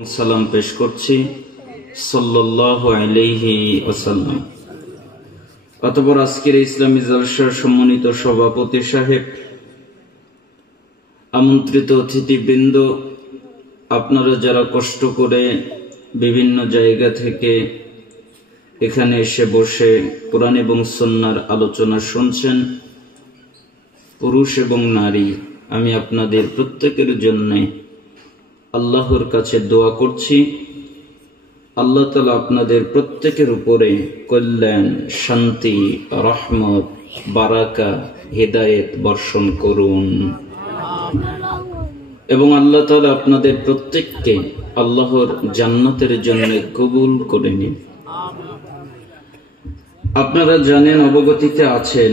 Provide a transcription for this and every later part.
সালাম পেশ করছি সাল্লাল্লাহু আলাইহি ওয়াসাল্লাম। অতঃপর আজকের ইসলামী জলসার সম্মানিত সভাপতি সাহেব, আমন্ত্রিত অতিথিবৃন্দ, আপনারা যারা কষ্ট করে বিভিন্ন জায়গা থেকে এখানে এসে বসে কোরআন এবং সুন্নাহর আলোচনা শুনছেন, পুরুষ এবং নারী, আমি আপনাদের প্রত্যেকের জন্য আল্লাহর কাছে দোয়া করছি, আল্লাহ তাআলা আপনাদের প্রত্যেকের উপরে কল্যাণ, শান্তি, রহমত, বারাকা, হিদায়াত বর্ষণ করুন এবং আল্লাহ তাআলা আপনাদের প্রত্যেককে আল্লাহর জান্নাতের জন্য কবুল করে নিন। আপনারা জানেন, অবগতিতে আছেন,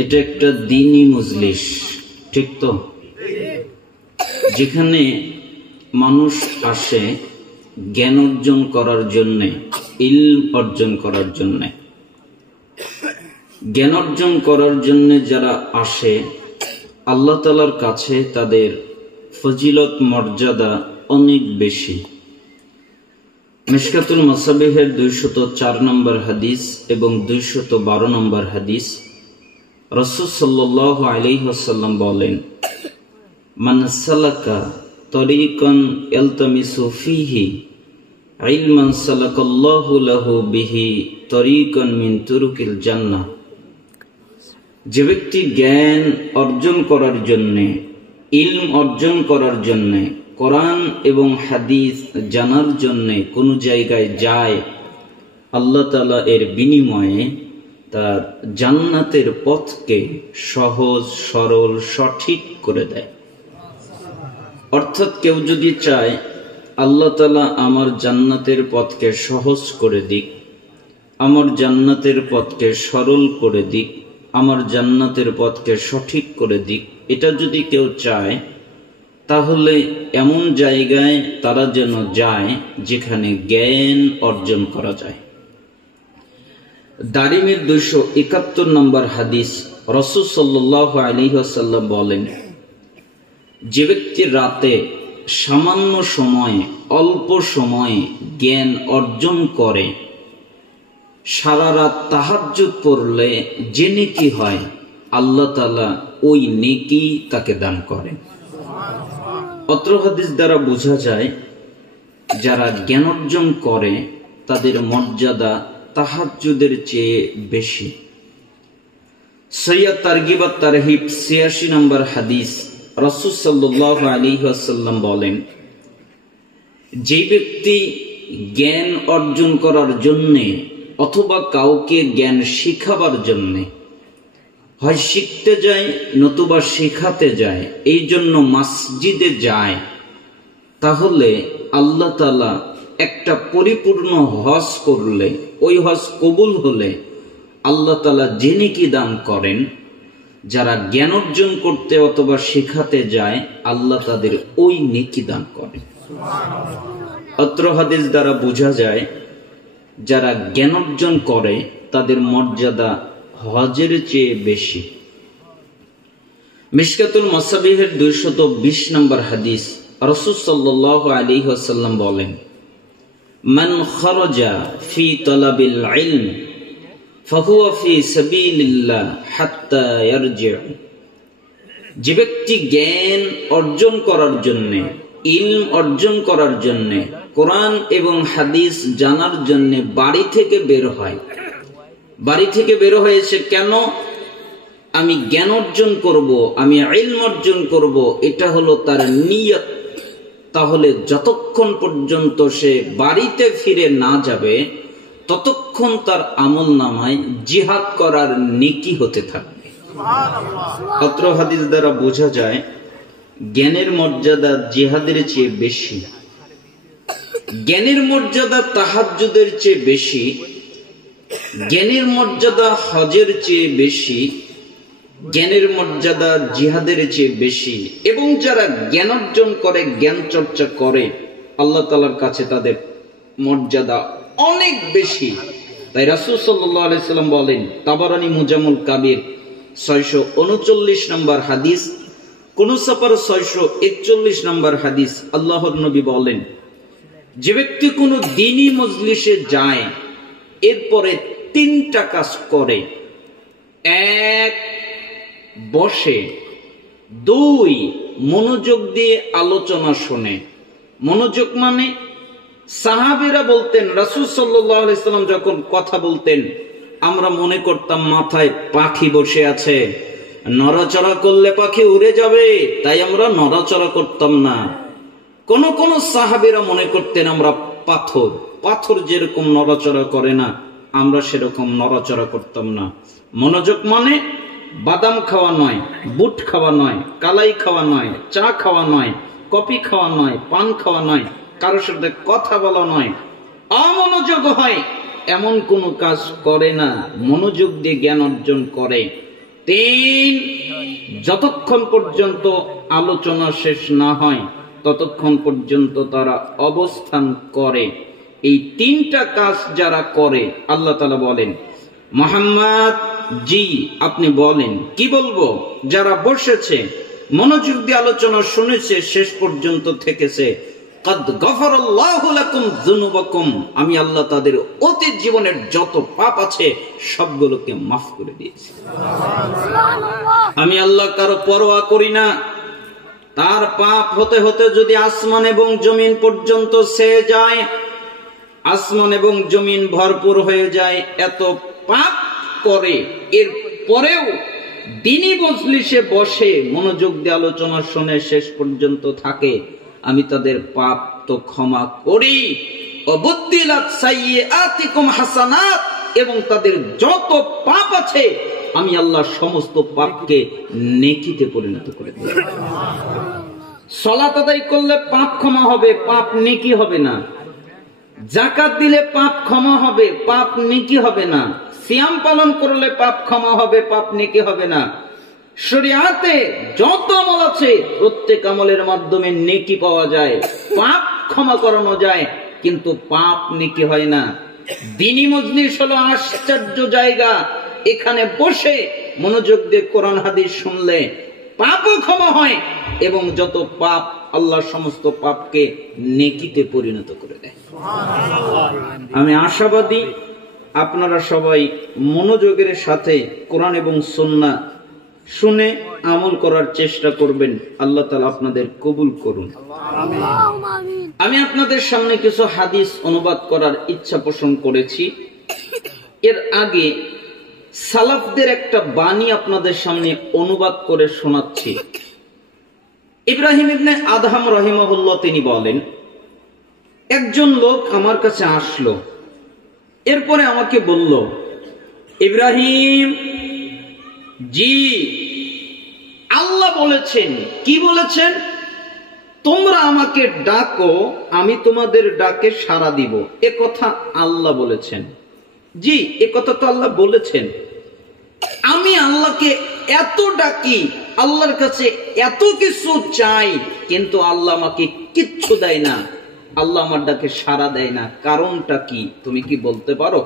এটা একটা দ্বীনি মজলিস, ঠিক তো? যেখানে মানুষ আসে জ্ঞান অর্জন করার জন্যে, ইলম অর্জন করার জন্যে। জ্ঞান অর্জন করার জন্যে যারা আসে, আল্লাহ তাআলার কাছে তাদের ফজিলত, মর্যাদা অনেক বেশি। মিশকাতুল মাসাবিহের 204 নম্বর হাদিস এবং 212 নম্বর হাদিস, রাসূল সাল্লাল্লাহু আলাইহি ওয়াসাল্লাম বলেন, মান সালাকা তরিকান ইয়ালতামিসু ফীহি ইলমান সালাকাল্লাহু লাহু বিহি তরিকান মিন তুরুকিল জান্নাহ। যে ব্যক্তি জ্ঞান অর্জন করার জন্যে, ইলম অর্জন করার জন্যে, কোরআন এবং হাদিস জানার জন্যে কোনো জায়গায় যায়, আল্লাহ তাআলা এর বিনিময়ে তার জান্নাতের পথকে সহজ, সরল, সঠিক করে দেয়। অর্থাৎ কেউ যদি চায় আল্লাহ তাআলা আমার জান্নাতের পথকে সহজ করে দিক, আমার জান্নাতের পথকে সরল করে দিক, আমার জান্নাতের পথকে সঠিক করে দিক, এটা যদি কেউ চায়, তাহলে এমন জায়গায় তারা যেন যায় যেখানে জ্ঞান অর্জন করা যায়। দারিমির 271 নম্বর হাদিস, রাসূল সাল্লাল্লাহু আলাইহি ওয়াসাল্লাম বলেন, যে ব্যক্তি রাতে সামান্য সময়ে, অল্প সময়ে জ্ঞান অর্জন করে, সারা রাত তাহাজ্জুদ পড়লে যে নেকি হয়, আল্লাহ তাআলা ওই নেকি তাকে দান করেন। অত্র হাদিস দ্বারা বোঝা যায়, যারা জ্ঞান অর্জন করে তাদের মর্যাদা তাহাজ্জুদের চেয়ে বেশি। সহিহ তারগিব ওয়াত তারহিব 86 নম্বর হাদিস, রাসূল সাল্লাল্লাহু আলাইহি ওয়াসাল্লাম বলেন, যে ব্যক্তি জ্ঞান অর্জন করার জন্যে অথবা কাউকে জ্ঞান শিখাবার জন্যে, হয় শিখতে যায় নতুবা শিখাতে যায়, এই জন্য মসজিদে যায়, তাহলে আল্লাহ তাআলা একটা পরিপূর্ণ হজ করলে, ওই হজ কবুল হলে আল্লাহ তাআলা যে নেকি দান করেন, যারা জ্ঞান অর্জন করতে অথবা শেখাতে যায়, আল্লাহ তাদের ওই নেকি দান করেন। অত্র হাদিস দ্বারা বোঝা যায়, যারা জ্ঞান অর্জন করে তাদের মর্যাদা হজের চেয়ে বেশি। মিশকাতুল মাসাবিহের 220 নম্বর হাদিস, রাসূল সাল্লাল্লাহু আলাইহি ওয়াসাল্লাম বলেন, মান খারাজা ফি তালাবিল ইলম ফাহুয়া ফি সাবিলিল্লাহ হাত্তা ইয়ারজি'। যে ব্যক্তি জ্ঞান অর্জন করার জন্য, ইলম অর্জন করার জন্য, কোরআন এবং হাদিস জানার জন্য বাড়ি থেকে বের হয়, বাড়ি থেকে বের হয়েছে কেন? আমি জ্ঞান অর্জন করব, আমি ইলম অর্জন করব, এটা হলো তার নিয়ত। তাহলে যতক্ষণ পর্যন্ত সে বাড়িতে ফিরে না যাবে, ততক্ষণ তার আমলনামায় জিহাদ করার নেকি হতে থাকবে। অত্র হাদিস দ্বারা বোঝা যায়, জ্ঞানের মর্যাদা জিহাদের চেয়ে বেশি, জ্ঞানের মর্যাদা তাহাজ্জুদের চেয়ে বেশি, জ্ঞানের মর্যাদা হজের চেয়ে বেশি, জ্ঞানের মর্যাদা জিহাদের চেয়ে বেশি। এবং যারা জ্ঞান অর্জন করে, জ্ঞান চর্চা করে, আল্লাহ তাআলার কাছে তাদের মর্যাদা অনেক বেশি। তাই রাসূল সাল্লাল্লাহু আলাইহি সাল্লাম বলেন, তাবারানী মুজামুল কাবির 639 নম্বর হাদিস, কোন সফর 641 নম্বর হাদিস, আল্লাহর নবী বলেন, যে ব্যক্তি কোনো দ্বীনি মজলিসে যায়, এরপরে 3টা কাজ করে: 1 বসে, 2 মনোযোগ দিয়ে আলোচনা শোনে। মনোযোগ মানে সাহাবীরা বলতেন, রাসূল সাল্লাল্লাহু আলাইহি সাল্লাম যখন কথা বলতেন, আমরা মনে করতাম মাথায় পাখি বসে আছে, নড়াচড়া করলে পাখি উড়ে যাবে, তাই আমরা নড়াচড়া করতাম না। কোন কোন সাহাবীরা মনে করতেন আমরা পাথর যেরকম নড়াচড়া করে না, আমরা সেরকম নড়াচড়া করতাম না। মনোযোগ মানে বাদাম খাওয়া নয়, বুট খাওয়া নয়, কালাই খাওয়া নয়, চা খাওয়া নয়, কফি খাওয়া নয়, পান খাওয়া নয়, কারোর সাথে কথা বলা নয়। অমনোযোগ হয় এমন কোন কাজ করে না, মনোযোগ দিয়ে জ্ঞান অর্জন করে। 3 যতক্ষণ পর্যন্ত আলোচনা শেষ না হয় ততক্ষণ পর্যন্ত তারা অবস্থান করে। এই 3টা কাজ যারা করে, আল্লাহ তাআলা বলেন, মুহাম্মদ জি আপনি বলেন, কি বলবো? যারা বসেছে, মনোযোগ দিয়ে আলোচনা শুনেছে, শেষ পর্যন্ত থেকেছে, কদ গফারাল্লাহু লাকুম যুনুবাকুম, আমি আল্লাহ তাদের অতীত জীবনের যত পাপ আছে সবগুলোকে মাফ করে দিয়েছি। আমি আল্লাহ কারো পরোয়া করি না। তার পাপ হতে হতে যদি আসমান এবং জমিন পর্যন্ত ছেয়ে যায়, আসমান এবং জমিন ভরপুর হয়ে যায়, এত পাপ করে, এর পরেও দ্বীনি মজলিসে বসে মনোযোগ দিয়ে আলোচনা শুনে শেষ পর্যন্ত থাকে, আমি তাদের পাপ তো ক্ষমা করি। অবুদ্দিলাত সাইয়্যাতিকুম হাসানাত, এবং তাদের যত পাপ আছে আমি আল্লাহ সমস্ত পাপকে নেকিতে পরিণত করে দিই। সালাত আদায় করলে পাপ ক্ষমা হবে, পাপ নেকি হবে না। যাকাত দিলে পাপ ক্ষমা হবে, পাপ নেকি হবে না। সিয়াম পালন করলে পাপ ক্ষমা হবে, পাপ নেকি হবে না। শরিয়াতে যত আমল আছে প্রত্যেক আমলের মাধ্যমে নেকি পাওয়া যায়, পাপ ক্ষমা করানো যায়, কিন্তু পাপ নেকি হয় না। দ্বীনি মজলিস হলো আশ্চর্য জায়গা, এখানে বসে মনোযোগ দিয়ে কোরআন হাদিস শুনলে পাপও ক্ষমা হয়, এবং যত পাপ আল্লাহ সমস্ত পাপকে নেকিতে পরিণত করে দেয়। আমি আশাবাদী আপনারা সবাই মনোযোগের সাথে কোরআন এবং সুন্নাহ শুনে আমল করার চেষ্টা করবেন। আল্লাহ তাআলা আপনাদের কবুল করুন। আমি আপনাদের সামনে কিছু হাদিস অনুবাদ করার ইচ্ছা পোষণ করেছি। এর আগে সালাফদের একটা বাণী আপনাদের সামনে অনুবাদ করে শোনাচ্ছি। ইব্রাহিম ইবনে আদহাম রাহিমাহুল্লাহ তিনি বলেন, একজন লোক আমার কাছে আসলো, এরপরে আমাকে বলল, ইব্রাহিম জি আল্লাহ বলেছেন। কি বলেছেন? তোমরা আমাকে ডাকো, আমি তোমাদের ডাকে সাড়া দিব। এ কথা আল্লাহ বলেছেন। জি, এ কথা তো আল্লাহ বলেছেন। আমি আল্লাহকে এত ডাকি, আল্লাহর কাছে এত কিছু চাই, কিন্তু আল্লাহ আমাকে কিচ্ছু দেয় না, আল্লাহ আমার ডাকে সাড়া দেয় না। কারণটা কি তুমি কি বলতে পারো?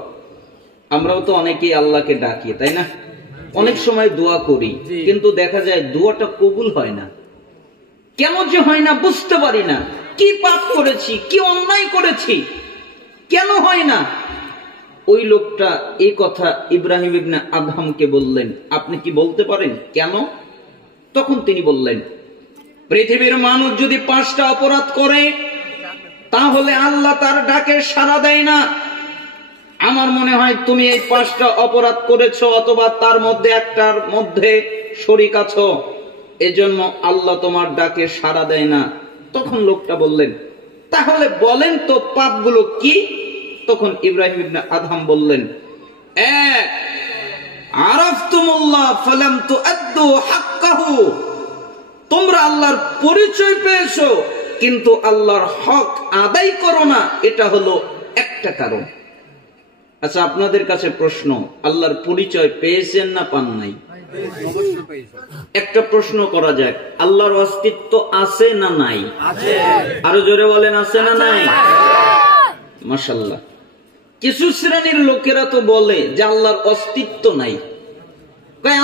আমরাও তো অনেকেই আল্লাহকে ডাকি, তাই না? অনেক সময় দোয়া করি, কিন্তু দেখা যায় দোয়াটা কবুল হয় না। কেন যে হয় না বুঝতে পারি না। কি পাপ করেছি, কি অন্যায় করেছি, কেন হয় না? ওই লোকটা এই কথা ইব্রাহিম ইবনে আদহামকে বললেন, আপনি কি বলতে পারেন কেন? তখন তিনি বললেন, পৃথিবীর মানুষ যদি 5টা অপরাধ করে তাহলে আল্লাহ তার ডাকে সাড়া দেয় না। আমার মনে হয় তুমি এই 5টা অপরাধ করেছো, অথবা তার মধ্যে একটার মধ্যে শরীক আছো, এজন্য আল্লাহ তোমার ডাকে সাড়া দেয় না। তখন লোকটা বললেন, তাহলে বলেন তো পাপগুলো কি? তখন ইব্রাহিম ইবনে আদহাম বললেন, 1 আরাফতুমুল্লাহ ফালাম তুআদ্দু হাক্কাহু, তোমরা আল্লাহর পরিচয় পেয়েছো কিন্তু আল্লাহর হক আদায় করো না, এটা হলো একটা কারণ। আচ্ছা, আপনাদের কাছে প্রশ্ন, আল্লাহর পরিচয় পেয়েছেন না পান নাই? একটা প্রশ্ন করা যাক, আল্লাহর অস্তিত্ব আছে না নাই? আরো জোরে বলেন, আছে না নাই? মাশাআল্লাহ। কিছু শ্রেণীর লোকেরা তো বলে যে আল্লাহর অস্তিত্ব নাই,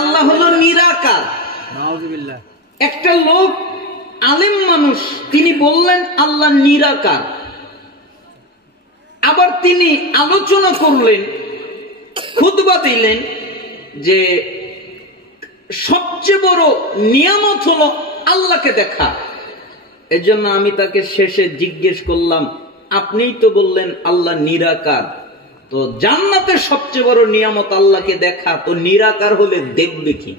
আল্লাহ হলো নিরাকার। একটা লোক আলেম মানুষ, তিনি বললেন আল্লাহ নিরাকার। আবার তিনি আলোচনা করলেন, খুতবা দিলেন যে সবচেয়ে বড় নিয়ামত হলো আল্লাহকে দেখা। এজন্য আমি তাকে শেষে জিজ্ঞেস করলাম, আপনিই তো বললেন আল্লাহ নিরাকার, তো জান্নাতের সবচেয়ে বড় নিয়ামত আল্লাহকে দেখা, তো নিরাকার হলে দেখবে কি?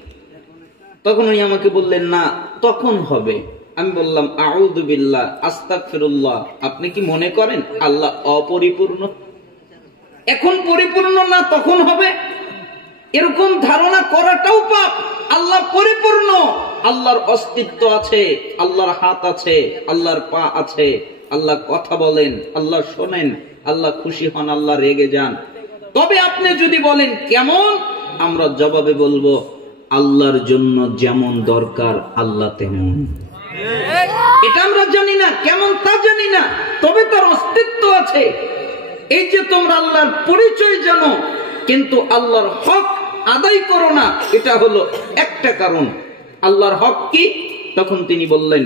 তখন উনি আমাকে বললেন, না তখন হবে। আমি বললাম, আউযু বিল্লাহ, আস্তাগফিরুল্লাহ, আপনি কি মনে করেন আল্লাহ অপরিপূর্ণ? এখন পরিপূর্ণ না, তখন হবে, এরকম ধারণা করাটাও পাপ। আল্লাহ পরিপূর্ণ, আল্লাহর অস্তিত্ব আছে, আল্লাহর হাত আছে, আল্লাহর পা আছে, আল্লাহ কথা বলেন, আল্লাহ শোনেন, আল্লাহ খুশি হন, আল্লাহ রেগে যান। তবে আপনি যদি বলেন কেমন, আমরা জবাবে বলবো আল্লাহর জন্য যেমন দরকার আল্লাহ তেমন। এটা আমরা জানি না কেমন, তা জানি না, তবে তার অস্তিত্ব আছে। এই যে তোমরা আল্লাহর পরিচয় জানো কিন্তু আল্লাহর হক আদায় করো না, এটা হলো একটা কারণ। আল্লাহর হক কি? তখন তিনি বললেন,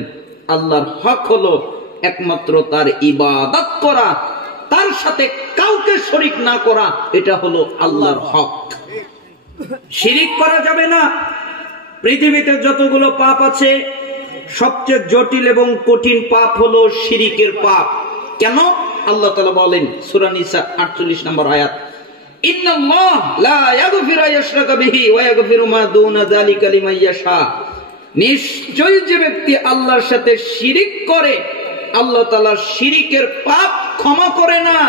আল্লাহর হক হলো একমাত্র তার ইবাদত করা, তার সাথে কাউকে শরীক না করা, এটা হলো আল্লাহর হক। শিরিক করা যাবে না। পৃথিবীতে যতগুলো পাপ আছে সবচেয়ে জটিল এবং কঠিন পাপ হলো শিরিকের পাপ। কেন? আল্লাহ তাআলা বলেন সূরা নিসা 48 নম্বর আয়াত, ইন্নাল্লাহ লা ইয়াগফিরু আইয়ুশরাকা বিহি ওয়া ইয়াগফিরু মা দুনা যালিকা লিমান ইয়াশা। নিশ্চয়ই যে ব্যক্তি আল্লাহর সাথে শিরিক করে, আল্লাহ তাআলা শিরিকের পাপ ক্ষমা করে না।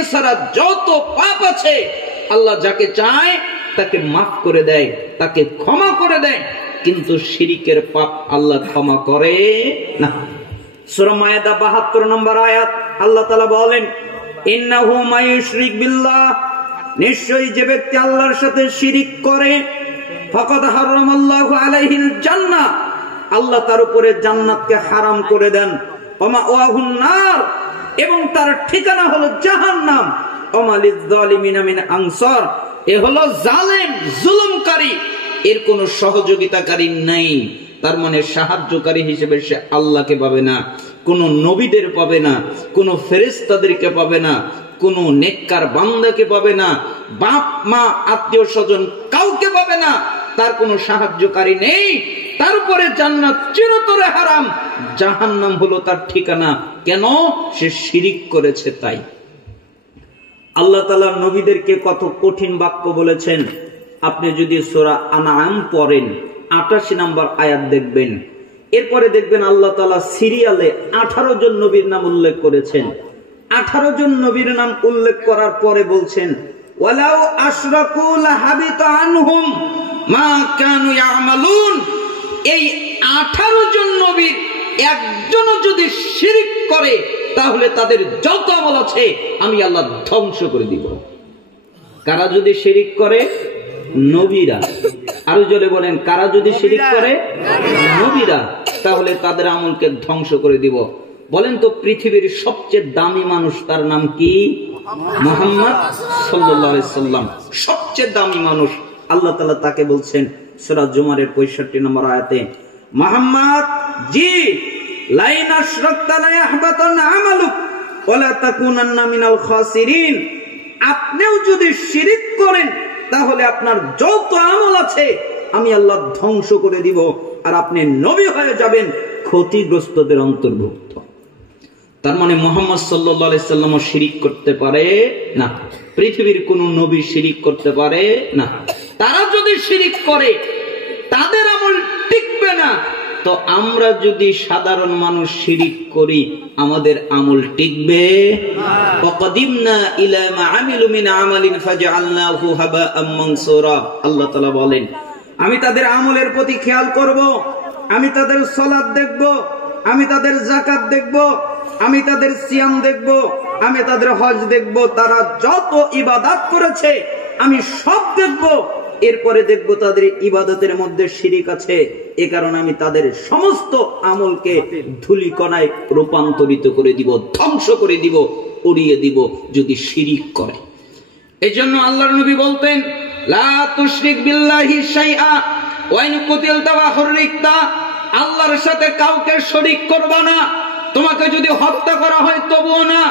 এছাড়া যত পাপ আছে আল্লাহ যাকে চায় তাকে মাফ করে দেয়, তাকে ক্ষমা করে দেয়, কিন্তু শিরিকের পাপ আল্লাহ ক্ষমা করে না। সূরা মায়েদা 72 নম্বর আয়াত, আল্লাহ তাআলা বলেন, ইন্নাহু মায়ুশরিক বিল্লাহ, নিশ্চয়ই যে ব্যক্তি আল্লাহর সাথে শিরিক করে, ফাকাদ হারামাল্লাহু আলাইহিল জান্নাহ, আল্লাহ তার উপরে জান্নাতকে হারাম করে দেন, ওয়া মাওয়াহুন নার, এবং তার ঠিকানা হলো জাহান্নাম, ওয়া মালিয যালিমিনা মিন আনসার, এ হলো জালেম, জুলুমকারী, এর কোনো সহযোগিতাকারী নাই। তার মানে সাহায্যকারী হিসেবে সে আল্লাহকে পাবে না, কোন নবীদের পাবে না, কোন ফেরেশতাদেরকে পাবে না, কোন নেককার বান্দাকে পাবে না, বাপ মা আত্মীয় স্বজন কাউকে পাবে না, তার কোনো সাহায্যকারী নেই। তার উপরে জান্নাত চিরতরে হারাম, জাহান্নাম হলো তার ঠিকানা। কেন? সে শিরিক করেছে তাই। আল্লাহ তাআলা নবীদেরকে কত কঠিন বাক্য বলেছেন। আপনি যদি সূরা আনআম পড়েন 88 নম্বর আয়াত দেখবেন, এরপরে দেখবেন আল্লাহ তাআলা সিরিয়ালে 18 জন নবীর নাম উল্লেখ করেছেন। 18 জন নবীর নাম উল্লেখ করার পরে বলছেন, ওয়ালাউ আশরাকু লাহাবিতা আনহুম মা কানু ইয়ামালুন। এই 18 জন নবীর একজনও যদি শিরক করে তাহলে তাদের যত আমল আছে আমি আল্লাহ ধ্বংস করে দিব। কারা যদি শিরক করে? নবীরা। আরো জোরে বলেন, কারা যদি শিরক করে? নবীরা। তাহলে তাদের আমলকে ধ্বংস করে দিব। বলেন তো, পৃথিবীর সবচেয়ে দামি মানুষ তার নাম কি? মুহাম্মদ সাল্লাল্লাহু আলাইহি সাল্লাম। সবচেয়ে দামি মানুষ। আল্লাহ তাআলা তাকে বলছেন সূরা জুমারের 65 নম্বর আয়াতে, মুহাম্মদ জি লাইন আশরাকতা লা ইয়াহবাতানা আমালুক ওয়া লা তাকুনান্না মিনাল খাসিরিন। আপনিও যদি শিরক করেন তাহলে আপনার যত আমল আছে আমি আল্লাহ ধ্বংস করে দিব, আর আপনি নবী হয়ে যাবেন ক্ষতিগ্রস্তদের অন্তর্ভুক্ত। তার মানে মুহাম্মদ সাল্লাল্লাহু আলাইহি সাল্লাম শিরক করতে পারে না, পৃথিবীর কোন নবী শিরক করতে পারে না। তারা যদি শিরক করে তাদের আমল টিকবে না। তো আমরা যদি সাধারণ মানুষ শিরক করি আমাদের আমল টিকবে? ওয়াকাদিমনা ইলা মা আমিলু মিন আমালিন ফাজআলনাহু হাবাআম মানসুরা। আল্লাহ তাআলা বলেন, আমি তাদের আমলের প্রতি খেয়াল করব, আমি তাদের সালাত দেখব, আমি তাদের যাকাত দেখব, আমি তাদের সিয়াম দেখব, আমি তাদের হজ দেখব, তারা যত ইবাদত করেছে আমি সব দেখব। এরপরে দেখব তাদের ইবাদতের মধ্যে শিরিক আছে, এ কারণে আমি তাদের সমস্ত আমলকে ধুলিকণায় রূপান্তরিত করে দিব, ধ্বংস করে দিব, উড়িয়ে দিব যদি শিরিক করে। এজন্য আল্লাহর নবী বলতেন, লা তুশরিক বিল্লাহি শাইআ ওয়া ইন কুতিলতা ওয়া হুররিকতা আল্লাহর সাথে কাউকে শরীক করবা না। তোমাকে যদি হত্যা করা হয় তবুও না,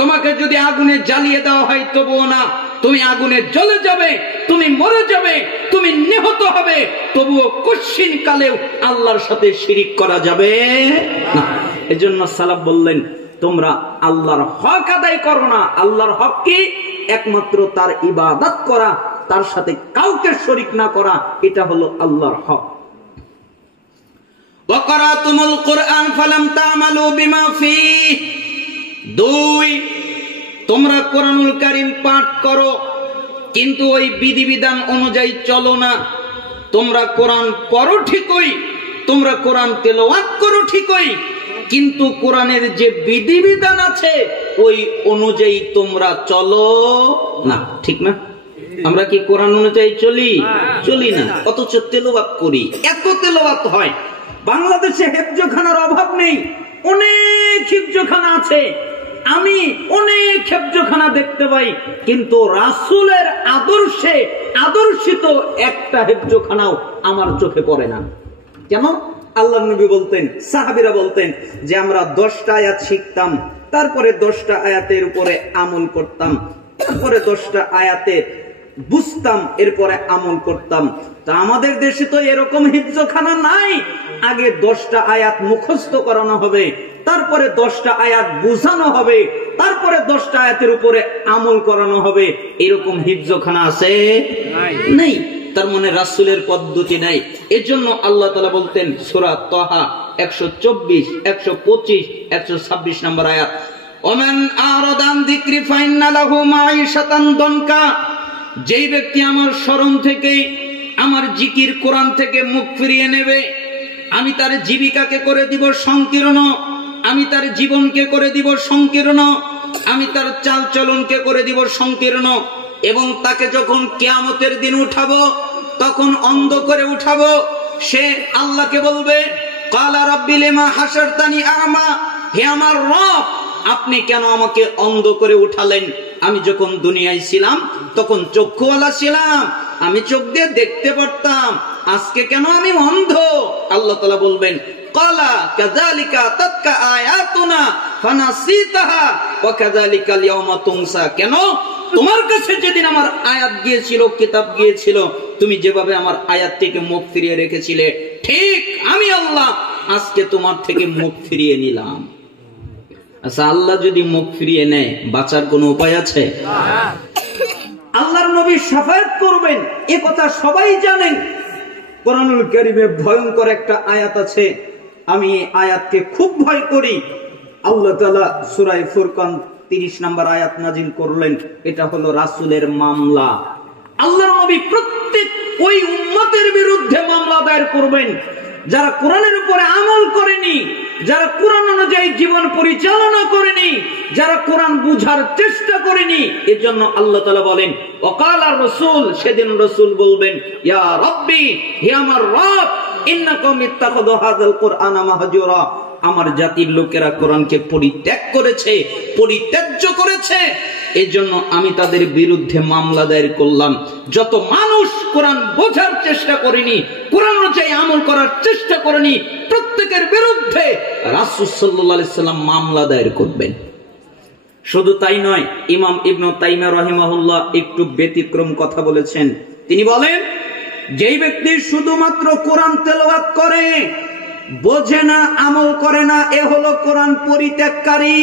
তোমাকে যদি আগুনে জ্বালিয়ে দেওয়া হয় তবুও না, তুমি আগুনে জ্বলে যাবে, তুমি মরে যাবে, তুমি নিহত হবে, তবুও কঠিন কালেও আল্লাহর সাথে শিরিক করা যাবে না। এজন্য সালাফ বললেন, তোমরা আল্লাহর হক আদায় করো না। আল্লাহর হক কি? একমাত্র তার ইবাদত করা, তার সাথে কাউকে শরীক না করা, এটা হলো আল্লাহর হক। ওয়াকারাতুমুল কুরআন ফালাম তা'মালু বিমা ফীহি। 2, তোমরা কোরআনুল কারীম পাঠ করো কিন্তু ওই বিধিবিধান অনুযায়ী চলো না। তোমরা কোরআন পড়ো ঠিকই, তোমরা কোরআন তেলাওয়াত করো ঠিকই, কিন্তু কোরআনের যে বিধিবিধান আছে ওই অনুযায়ী তোমরা চলো না। ঠিক না? আমরা কি কোরআন অনুযায়ী চলি না, অথচ তেলাওয়াত করি। এত তেলাওয়াত হয়। বাংলাদেশে হেফজখানার অভাব নেই, অনেক হেফজখানা আছে। আমি অনেক হেফজখানা দেখতে পাই, কিন্তু রাসূলের আদর্শে আদর্শিত একটা হেফজখানাও আমার চোখে পড়ে না। কেন? আল্লাহর নবী বলতেন, সাহাবীরা বলতেন যে আমরা 10টা আয়াত শিখতাম, তারপরে 10টা আয়াতের উপরে আমল করতাম, তারপরে 10টা আয়াতে বুঝতাম, এরপরে আমল করতাম। তা আমাদের দেশে তো এরকম হিফজখানা নাই। আগে 10টা আয়াত মুখস্থ করানো হবে, তারপরে 10টা আয়াত বুঝানো হবে, তারপরে 10টা আয়াতের উপরে আমল করানো হবে। এরকম হিফজখানা আছে? নাই। তার মানে রাসূলের পদ্ধতি নাই। এজন্য আল্লাহ তাআলা বলতেন সূরা তাহা 124, 125, 126 নম্বর আয়াত, ওমান আরাদা আন যিকরি ফাইন্না লাহু মাঈশাতান দনকা। যেই ব্যক্তি আমার স্মরণ থেকে, আমার জিকির কোরআন থেকে মুখ ফিরিয়ে নেবে, আমি তার জীবিকাকে করে দিব সংকীর্ণ, আমি তার জীবনকে করে দিব সংকীর্ণ, আমি তার চালচলনকে করে দিব সংকীর্ণ, এবং তাকে যখন কিয়ামতের দিন উঠাবো তখন অন্ধ করে উঠাবো। সে আল্লাহকে বলবে, ক্বালা রাব্বি লিমা হাশারতানি আ'মা। হে আমার রব, আপনি কেন আমাকে অন্ধ করে উঠালেন? আমি যখন দুনিয়ায় ছিলাম তখন চক্ষুওয়ালা ছিলাম, আমি চোখ দিয়ে দেখতে পারতাম, আজকে কেন আমি অন্ধ? আল্লাহ তাআলা বলবেন, ক্বালা কাযালিকা আতাতকা আয়াতুনা ফানাসিতাহা ওয়া কাযালিকাল ইয়াওমা তুনসা। কেন? তোমার কাছে যেদিন আমার আয়াত গিয়েছিল, কিতাব গিয়েছিল, তুমি যেভাবে আমার আয়াত থেকে মুখ ফিরিয়ে রেখেছিলে, ঠিক আমি আল্লাহ আজকে তোমার থেকে মুখ ফিরিয়ে নিলাম। আচ্ছা, আল্লাহ যদি মুখ ফিরিয়ে নেয়, বাঁচার কোনো উপায় আছে? আল্লাহর নবী শাফায়াত করবেন, এ কথা সবাই জানেন। কোরআনুল কারীমে ভয়ঙ্কর একটা আয়াত আছে, আমি এই আয়াতকে খুব ভয় করি। আল্লাহ তাআলা সূরা ফুরকান 30 নম্বর আয়াত নাজিল করলেন। এটা হলো রাসূলের মামলা। আল্লাহর নবী প্রত্যেক ওই উম্মতের বিরুদ্ধে মামলা দায়ের করবেন যারা কোরআনের উপরে আমল করেনি, যারা কোরআন অনুযায়ী জীবন পরিচালনা করেনি, যারা কোরআন বুঝার চেষ্টা করেনি। এজন্য আল্লাহ তাআলা বলেন, ওয়াকালা রাসূল, সেদিন রাসূল বলবেন, ইয়া রাব্বি, হে আমার রব, ইন্না কওমি ইত্তাখাযু হাযাল কুরআনা মাহজুরা। আমার জাতির লোকেরা কোরআনকে পরিত্যাগ করেছে, পরিত্যাজ্য করেছে। এজন্য আমি তাদের বিরুদ্ধে মামলা দায়ের করলাম। যত মানুষ কোরআন বোঝার চেষ্টা করেনি, কোরআন অনুযায়ী আমল করার চেষ্টা করেনি, প্রত্যেকের বিরুদ্ধে রাসূল সাল্লাল্লাহু আলাইহি সাল্লাম মামলা দায়ের করবেন। শুধু তাই নয়, ইমাম ইবনে তাইমিয়া রাহিমাহুল্লাহ একটু ব্যতিক্রম কথা বলেছেন। তিনি বলেন, যেই ব্যক্তি শুধুমাত্র কোরআন তেলাওয়াত করে, বোঝে না, আমল করে না, এ হলো কোরআন পরিত্যাগকারী।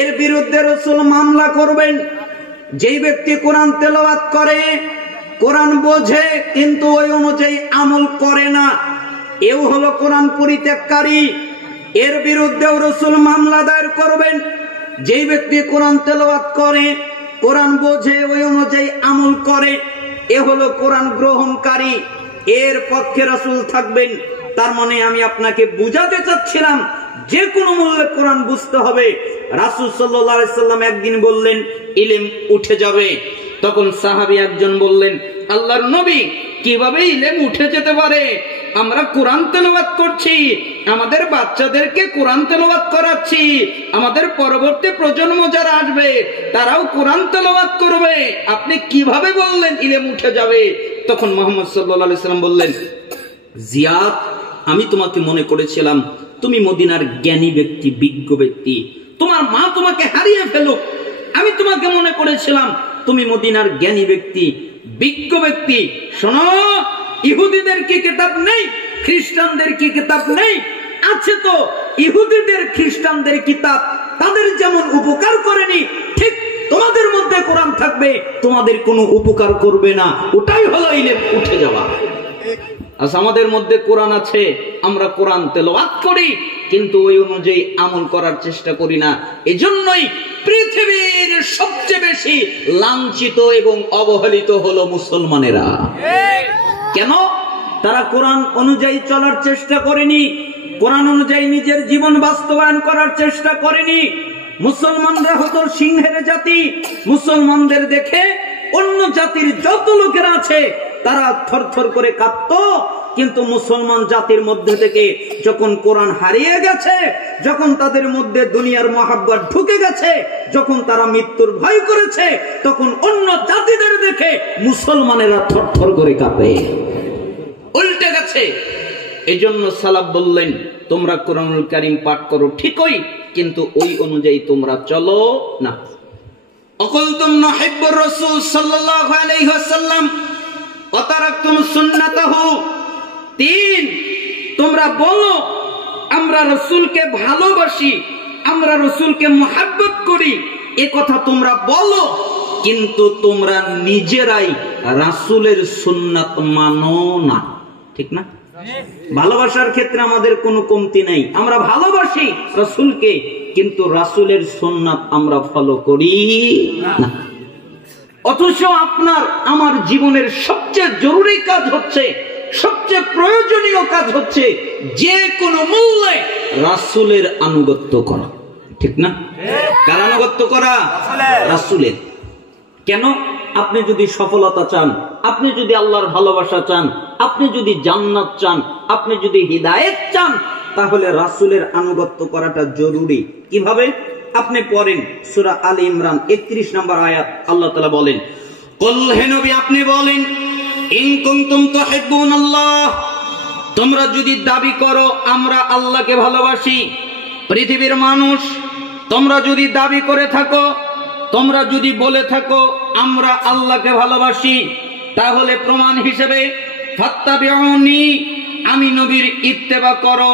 এর বিরুদ্ধে রাসূল মামলা করবেন। যেই ব্যক্তি কোরআন তেলাওয়াত করে, কোরআন বোঝে কিন্তু ওই অনুযায়ী আমল করে না, এও হলো কোরআন পরিত্যাগকারী। এর বিরুদ্ধেও রাসূল মামলা দায়ের করবেন। যেই ব্যক্তি কোরআন তেলাওয়াত করে, কোরআন বোঝে, ওই অনুযায়ী আমল করে, এ হলো কোরআন গ্রহণকারী। এর পক্ষে রাসূল থাকবেন। তার মানে আমি আপনাকে বুঝাতে চাচ্ছিলাম, যে কোনো মূল্যে কোরআন বুঝতে হবে। রাসূল সাল্লাল্লাহু আলাইহি সাল্লাম একদিন বললেন, ইলম উঠে যাবে। তখন সাহাবী একজন বললেন, আল্লাহর নবী, কিভাবে ইলম উঠে যেতে পারে? আমরা কোরআন তেলাওয়াত করছি, আমাদের বাচ্চাদেরকে কোরআন তেলাওয়াত করাচ্ছি, আমাদের পরবর্তী প্রজন্ম যারা আসবে তারাও কোরআন তেলাওয়াত করবে, আপনি কিভাবে বললেন ইলম উঠে যাবে? তখন মুহাম্মদ সাল্লাল্লাহু আলাইহি সাল্লাম বললেন, জিয়াদ আমি তোমাকে মনে করেছিলাম তুমি মদিনার জ্ঞানী ব্যক্তি, বিজ্ঞ ব্যক্তি। তোমার মা তোমাকে হারিয়ে ফেলুক, আমি তোমাকে মনে করেছিলাম তুমি মদিনার জ্ঞানী ব্যক্তি, বিজ্ঞ ব্যক্তি। শোনো, ইহুদিদের কি কিতাব নেই? খ্রিস্টানদের কি কিতাব নেই? আছে তো। ইহুদিদের খ্রিস্টানদের কিতাব তাদের যেমন উপকার করেনি, ঠিক তোমাদের মধ্যে কোরআন থাকবে, তোমাদের কোনো উপকার করবে না। ওটাই হলো ইলম উঠে যাওয়া। আচ্ছা, আমাদের মধ্যে কোরআন আছে, আমরা কোরআন তেলাওয়াত করি, কিন্তু ওই অনুযায়ী আমল করার চেষ্টা করি না। এজন্যই পৃথিবীর সবচেয়ে বেশি লাঞ্ছিত এবং অবহেলিত হলো মুসলমানেরা। কেন? তারা কোরআন অনুযায়ী চলার চেষ্টা করেনি, কোরআন অনুযায়ী নিজের জীবন বাস্তবায়ন করার চেষ্টা করেনি। মুসলমানরা হতো সিংহের জাতি। মুসলমানদের দেখে অন্য জাতির যত লোকেরা আছে তারা থরথর করে কাঁপত। কিন্তু মুসলমান জাতির মধ্যে থেকে যখন কোরআন হারিয়ে গেছে, যখন তাদের মধ্যে দুনিয়ার মহাব্বত ঢুকে গেছে, যখন তারা মৃত্যুর ভয় করেছে, তখন অন্য জাতিদের দেখে মুসলমানেরা থরথর করে কাঁপে। উল্টে গেছে। এই জন্য সালাফ বললেন, তোমরা কোরআনুল কারীম পাঠ করো ঠিকই, কিন্তু ওই অনুযায়ী তোমরা চলো না। অকুলতুম নুহিব্বুর রাসূল সাল্লাল্লাহু আলাইহি ওয়াসাল্লাম ওয়া তারাকতুম সুন্নাতাহু। 3, তোমরা বলো আমরা রাসূলকে ভালোবাসি, আমরা রাসূলকে মুহাব্বত করি, এ কথা তোমরা বলো, কিন্তু তোমরা নিজেরাই রাসূলের সুন্নাত মানো না। ঠিক না? ভালোবাসার ক্ষেত্রে আমাদের কোনো কমতি নেই, আমরা ভালোবাসি রাসূলকে, কিন্তু রাসূলের সুন্নাত আমরা ফলো করি না। অথচ আপনার আমার জীবনের সবচেয়ে জরুরি কাজ হচ্ছে, সবচেয়ে প্রয়োজনীয় কাজ হচ্ছে যে কোনো মূল্যে রাসূলের আনুগত্য করা। ঠিক না? কার আনুগত্য করা? রাসূলের। কেন? আপনি যদি সফলতা চান, আপনি যদি আল্লাহর ভালোবাসা চান, আপনি যদি জান্নাত চান, আপনি যদি হিদায়াত চান, তাহলে রাসূলের আনুগত্য করাটা জরুরি। কিভাবে? আপনি পড়েন সূরা আলে ইমরান 31 নম্বর আয়াত। আল্লাহ তাআলা বলেন, কুল হে নবী আপনি বলেন, ইন কুনতুম তুহিব্বুনাল্লাহ, তোমরা যদি দাবি করো আমরা আল্লাহকে ভালোবাসি, পৃথিবীর মানুষ তোমরা যদি দাবি করে থাকো, তোমরা যদি বলে থাকো আমরা আল্লাহকে ভালোবাসি, তাহলে প্রমাণ হিসেবে ফাত্তাবিউনি, আমি নবীর ইত্তেবা করো,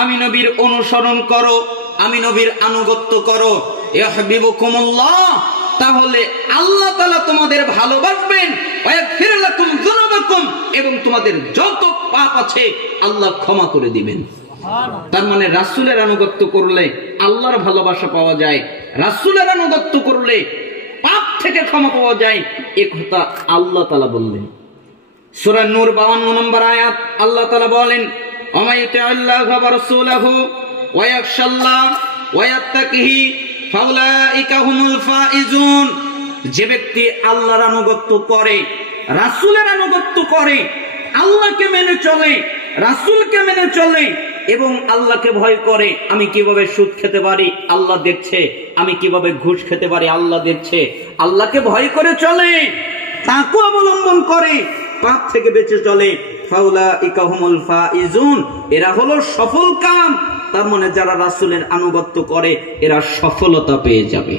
আমি নবীর অনুসরণ করো, আমি নবীর আনুগত্য করো। ইউহিব্বুকুমুল্লাহ, তাহলে আল্লাহ তাআলা তোমাদের ভালোবাসবেন, ওয়া ইয়াগফির লাকুম যুনুবাকুম, এবং তোমাদের যত পাপ আছে আল্লাহ ক্ষমা করে দিবেন। তার মানে রাসূলের আনুগত্য করলে আল্লাহর ভালোবাসা পাওয়া যায়, রাসূলের আনুগত্য করলে পাপ থেকে ক্ষমা পাওয়া যায়, এ কথা আল্লাহ তাআলা বললেন। সূরা নূর 52 নম্বর আয়াত। আল্লাহ তাআলা বলেন, ওয়ামাইতাল্লাহু ওয়া রাসূলুহু ওয়া ইয়াখশাল্লাহ ওয়া ইয়াত্তাকিহি ফাউলাইকা হুমুল ফাইজুন। যে ব্যক্তি আল্লাহর আনুগত্য করে, রাসূলের আনুগত্য করে, আল্লাহকে মেনে চলে, রাসূলকে মেনে চলে এবং আল্লাহকে ভয় করে, আমি কিভাবে সুদ খেতে পারি আল্লাহ দেখছে, আমি কিভাবে ঘুষ খেতে পারি আল্লাহ দেখছে, আল্লাহকে ভয় করে চলে, তাকওয়া অবলম্বন করে, পাপ থেকে বেঁচে চলে, ফাউলাইকা হুমুল ফাইজুন, এরা হলো সফল কাম। তার মানে যারা রাসূলের আনুগত্য করে এরা সফলতা পেয়ে যাবে।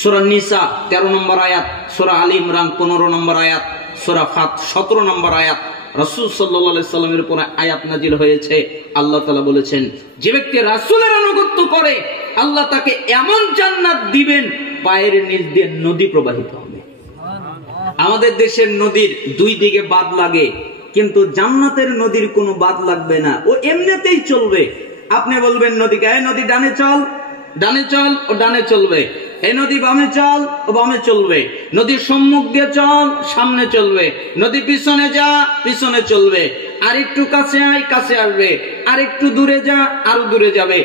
সূরা নিসা 13 নম্বর আয়াত, সূরা আলে ইমরান 15 নম্বর আয়াত, সূরা ফাত 17 নম্বর আয়াত। রাসূল সাল্লাল্লাহু আলাইহি সাল্লামের উপর আয়াত নাজিল হয়েছে। আল্লাহ তাআলা বলেছেন, যে ব্যক্তি রাসূলের আনুগত্য করে আল্লাহ তাকে এমন জান্নাত দিবেন পায়ের নিচ দিয়ে নদী প্রবাহিত হবে। আমাদের দেশের নদীর দুই দিকে বাঁধ লাগে, কিন্তু জান্নাতের নদীর কোনো বাঁধ লাগবে না, ও এমনিতেই চলবে। আপনি বলবেন নদীকে, এই নদী ডানে চল, ডানে চল, ও ডানে চলবে। এই নদী বামে চল, ও বামে চলবে। নদীর সম্মুখ দিয়ে চল, সামনে চলবে। নদী পিছনে যা, পিছনে চলবে। আর একটু কাছে আয়, কাছে আসবে। আর একটু দূরে যা, আরো দূরে যাবে।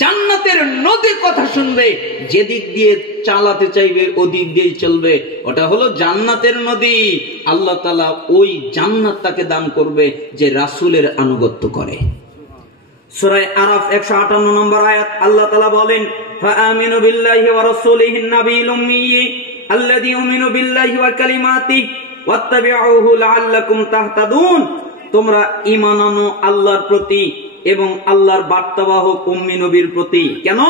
জান্নাতের নদীর কথা শুনবে, যেদিক দিয়ে চালাতে চাইবে ওদিক দিয়ে চলবে। ওটা হলো জান্নাতের নদী। আল্লাহ তাআলা ওই জান্নাত তাকে দান করবে যে রাসূলের আনুগত্য করে। সূরা আরাফ 158 নম্বর আয়াত। আল্লাহ তাআলা বলেন, ফাআমিনু বিল্লাহি ওয়া রাসূলিহিন নাবিয়্যিল উম্মিয়্যি আল্লাযী ইউমিনু বিল্লাহি ওয়া কালিমাতিহি ওয়াত্তাবিউহু লাআল্লাকুম তাহতাদুন। তোমরা ঈমান আনো আল্লাহর প্রতি এবং আল্লাহর বার্তাবাহক উম্মি নবীর প্রতি। কেন?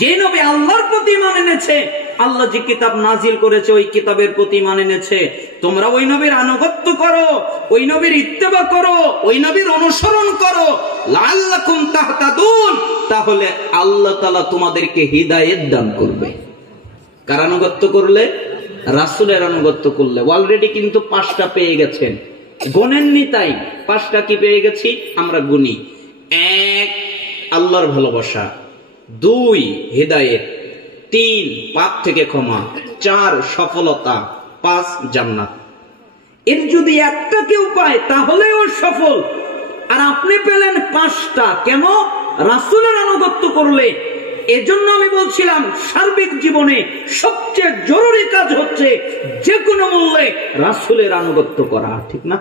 যে নবী আল্লাহর প্রতি ঈমান এনেছে, আল্লাহ যে কিতাব নাজিল করেছে ওই কিতাবের প্রতি ঈমান এনেছে, তোমরা ওই নবীর আনুগত্য করো, ওই নবীর ইত্তেবা করো, ওই নবীর অনুসরণ করো, লাআল্লাকুম তাহতাদুন, তাহলে আল্লাহ তাআলা তোমাদেরকে হিদায়াত দান করবে। কার আনুগত্য করলে? রাসূলের আনুগত্য করলে। অলরেডি কিন্তু 5টা পেয়ে গেছেন, গুনেননি তাই 5টা কি পেয়ে গেছি আমরা গুনি। 1 আল্লাহর ভালোবাসা, 2 হিদায়াত, 3 পাপ থেকে ক্ষমা, 4 সফলতা, 5 জান্নাত। এর যদি একটা কেউ পায় তাহলে ও সফল। আর আপনি পেলেন 5টা, কেন? রাসূলের আনুগত্য করলে। এজন্য আমি বলছিলাম সার্বিক জীবনে সবচেয়ে জরুরি কাজ হচ্ছে যে কোনো মূল্যে রাসূলের আনুগত্য করা, ঠিক না?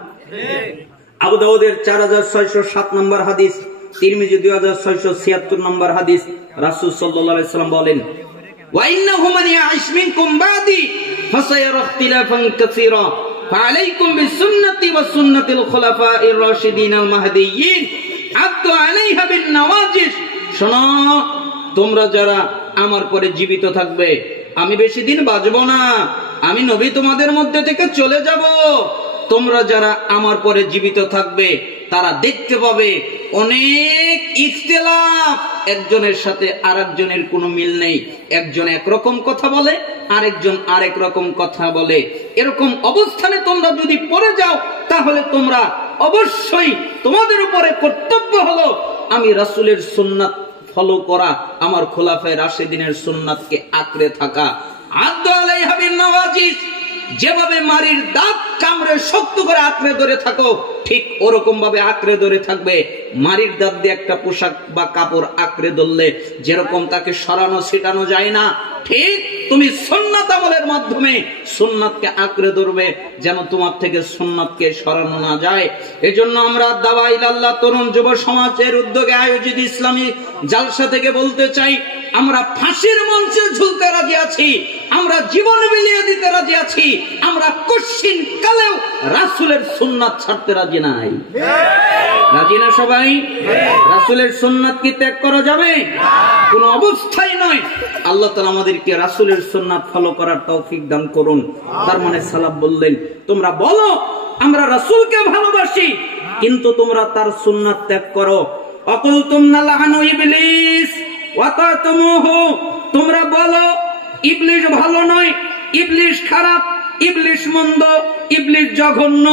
আবু দাউদের 4607 নম্বর হাদিস, তিরমিজি 2676 নম্বর হাদিস, রাসূল সাল্লাল্লাহু আলাইহি সাল্লাম বলেন, ওয়া ইন্নাহু মান ইয়া'iশ মিনকুম বাদি ফাসায়ারা ইখতিলাফান কাসীরা ফাআলাইকুম বিসুন্নতি ওয়া সুন্নাতিল খুলাফা'iর রাশিদিনাল মাহদিয়্যিন আদু আলাইহা বিন নওয়াজিস। শোনো, তোমরা যারা আমার পরে জীবিত থাকবে, আমি বেশি দিন বাঁচবো না, আমি নবী তোমাদের মধ্যে থেকে চলে যাব, তোমরা যারা আমার পরে জীবিত থাকবে তারা দেখতে পাবে অনেক ইখতিলাফ, একজনের সাথে আরেকজনের কোনো মিল নেই, একজন একরকম কথা বলে আরেকজন আরেক রকম কথা বলে। এরকম অবস্থানে তোমরা যদি পড়ে যাও তাহলে তোমরা অবশ্যই, তোমাদের উপরে কর্তব্য হলো আমি রাসূলের সুন্নাত ফলো করা, আমার খোলাফায়ে রাশিদিনের সুন্নাতকে আঁকড়ে থাকা। আদু আলাইহা বিন নওয়াজিস, যেভাবে মারির দাঁত কামড়ে শক্ত করে আঁকড়ে ধরে থাকো, ঠিক ওরকম ভাবে আঁকড়ে ধরে থাকবে। মারির দাঁত দিয়ে একটা পোশাক বা কাপড় আঁকড়ে ধরলে যেরকম তাকে সরানো ছিটানো যায় না, ঠিক তুমি সুন্নাত আমলের মাধ্যমে সুন্নাতকে আঁকড়ে ধরবে, যেন তোমার থেকে সুন্নাতকে সরানো না যায়। এজন্য আমরা দাওয়া ইলাল্লাহ তরুণ যুব সমাজের উদ্যোগে আয়োজিত ইসলামী জালসা থেকে বলতে চাই, আমরা ফাঁসির মঞ্চে ঝুলতে রাজি আছি, আমরা জীবন বিলিয়ে দিতে রাজি আছি, আমরা কশিন কালেও রাসূলের সুন্নাত ছাড়তে রাজি নাই। রাজি না সবাই? রাসূলের সুন্নাত কি ত্যাগ করা যাবে? কোন অবস্থায় নয়। আল্লাহ তাআলা আমাদেরকে রাসূলের সুন্নাত ফলো করার তৌফিক দান করুন। তার মানে সালাফ বললেন, তোমরা বলো আমরা রাসূলকে ভালোবাসি, কিন্তু তোমরা তার সুন্নাত ত্যাগ করো। অকুলতুম নালাহানু ইবলিস ওয়া তাতুমুহু, তোমরা বলো ইবলিস ভালো নয়, ইবলিস খারাপ, ইবলিস মন্দ, ইবলিস জঘন্য,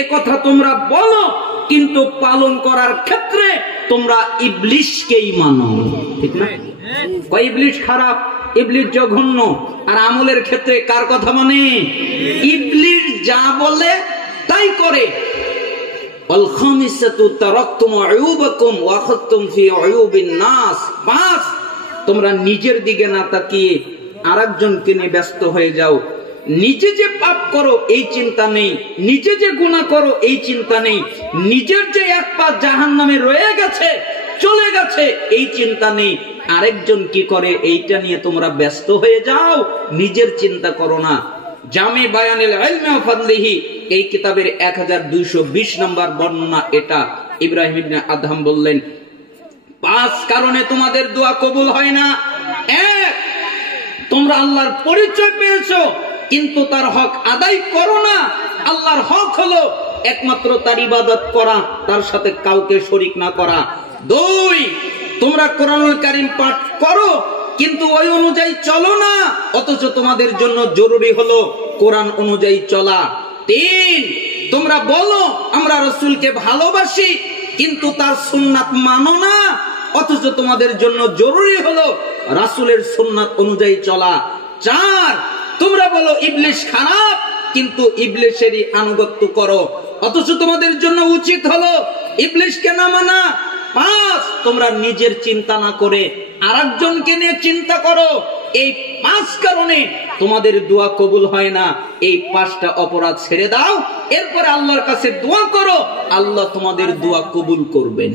এ কথা তোমরা বলো, কিন্তু পালন করার ক্ষেত্রে তোমরা ইবলিসকেই মানো, ঠিক না? কয় ইবলিস খারাপ, ইবলিস জঘন্য, আর আমলের ক্ষেত্রে কার কথা মানে? ইবলিস যা বলে তাই করে। ওয়াল খামিসাতু তারাকতুম আয়ুবাকুম ওয়া আখাযতুম ফি আয়ুবিন নাস। 5, তোমরা নিজের দিকে না তাকিয়ে আরেকজনকে নিয়ে ব্যস্ত হয়ে যাও। নিজে যে পাপ করো এই চিন্তা নেই, নিজে যে গুনাহ করো এই চিন্তা নেই, নিজের যে এক পা জাহান্নামে রয়ে গেছে চলে গেছে এই চিন্তা নেই, আরেকজন কি করে এইটা নিয়ে তোমরা ব্যস্ত হয়ে যাও, নিজের চিন্তা করো না। জামি বায়ানিল ইলমি ওয়া ফাদলিহি, এই কিতাবের 1220 নম্বর বর্ণনা এটা। ইব্রাহিম ইবনে আদহাম বললেন, 5 কারণে তোমাদের দোয়া কবুল হয় না। 1, তোমরা আল্লাহর পরিচয় পেয়েছো কিন্তু তার হক আদায় করো না। আল্লাহর হক হলো একমাত্র তার ইবাদত করা, তার সাথে কাউকে শরীক না করা। 2, তোমরা কোরআনুল কারীম পাঠ করো কিন্তু ওই অনুযায়ী চলো না, অথচ তোমাদের জন্য জরুরি হলো কোরআন অনুযায়ী চলা। 3, তোমরা বলো আমরা রাসূলকে ভালোবাসি কিন্তু তার সুন্নাত মানো না, অথচ তোমাদের জন্য জরুরি হলো রাসূলের সুন্নাত অনুযায়ী চলা। 4, তোমরা বলো ইবলিস খারাপ কিন্তু ইবলিসেরই আনুগত্য করো, অথচ তোমাদের জন্য উচিত হলো ইবলিসকে না মানা। 5, তোমরা নিজের চিন্তা না করে আরেকজনকে নিয়ে চিন্তা করো। এই 5 কারণে তোমাদের দোয়া কবুল হয় না। এই 5টা অপরাধ ছেড়ে দাও, এরপরে আল্লাহর কাছে দোয়া করো, আল্লাহ তোমাদের দোয়া কবুল করবেন।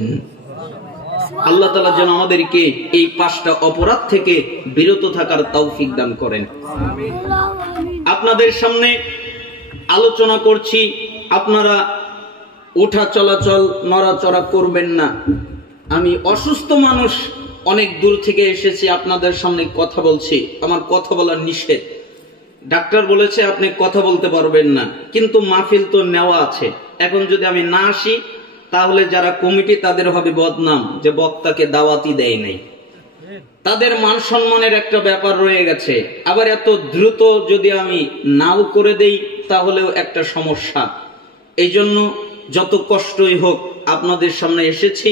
আল্লাহ তাআলা যেন আমাদেরকে এই 5টা অপরাধ থেকে বিরত থাকার তৌফিক দান করেন। আপনাদের সামনে আলোচনা করছি, আপনারা ওঠা চলাচল নড়াচড়া করবেন না। আমি অসুস্থ মানুষ, অনেক দূর থেকে এসেছি, আপনাদের সামনে কথা বলছি, আমার কথা বলার নিষেধ। ডাক্তার বলেছে আপনি কথা বলতে পারবেন না, কিন্তু মাহফিল তো নেওয়া আছে। এখন যদি আমি না আসি তাহলে যারা কমিটি তাদের হবে বদনাম, যে বক্তাকে দাওয়াতই দেয় নাই। তাদের মান সম্মানের একটা ব্যাপার রয়ে গেছে। আবার এত দ্রুত যদি আমি নাও করে দেই তাহলেও একটা সমস্যা। এই জন্য যত কষ্টই হোক আপনাদের সামনে এসেছি।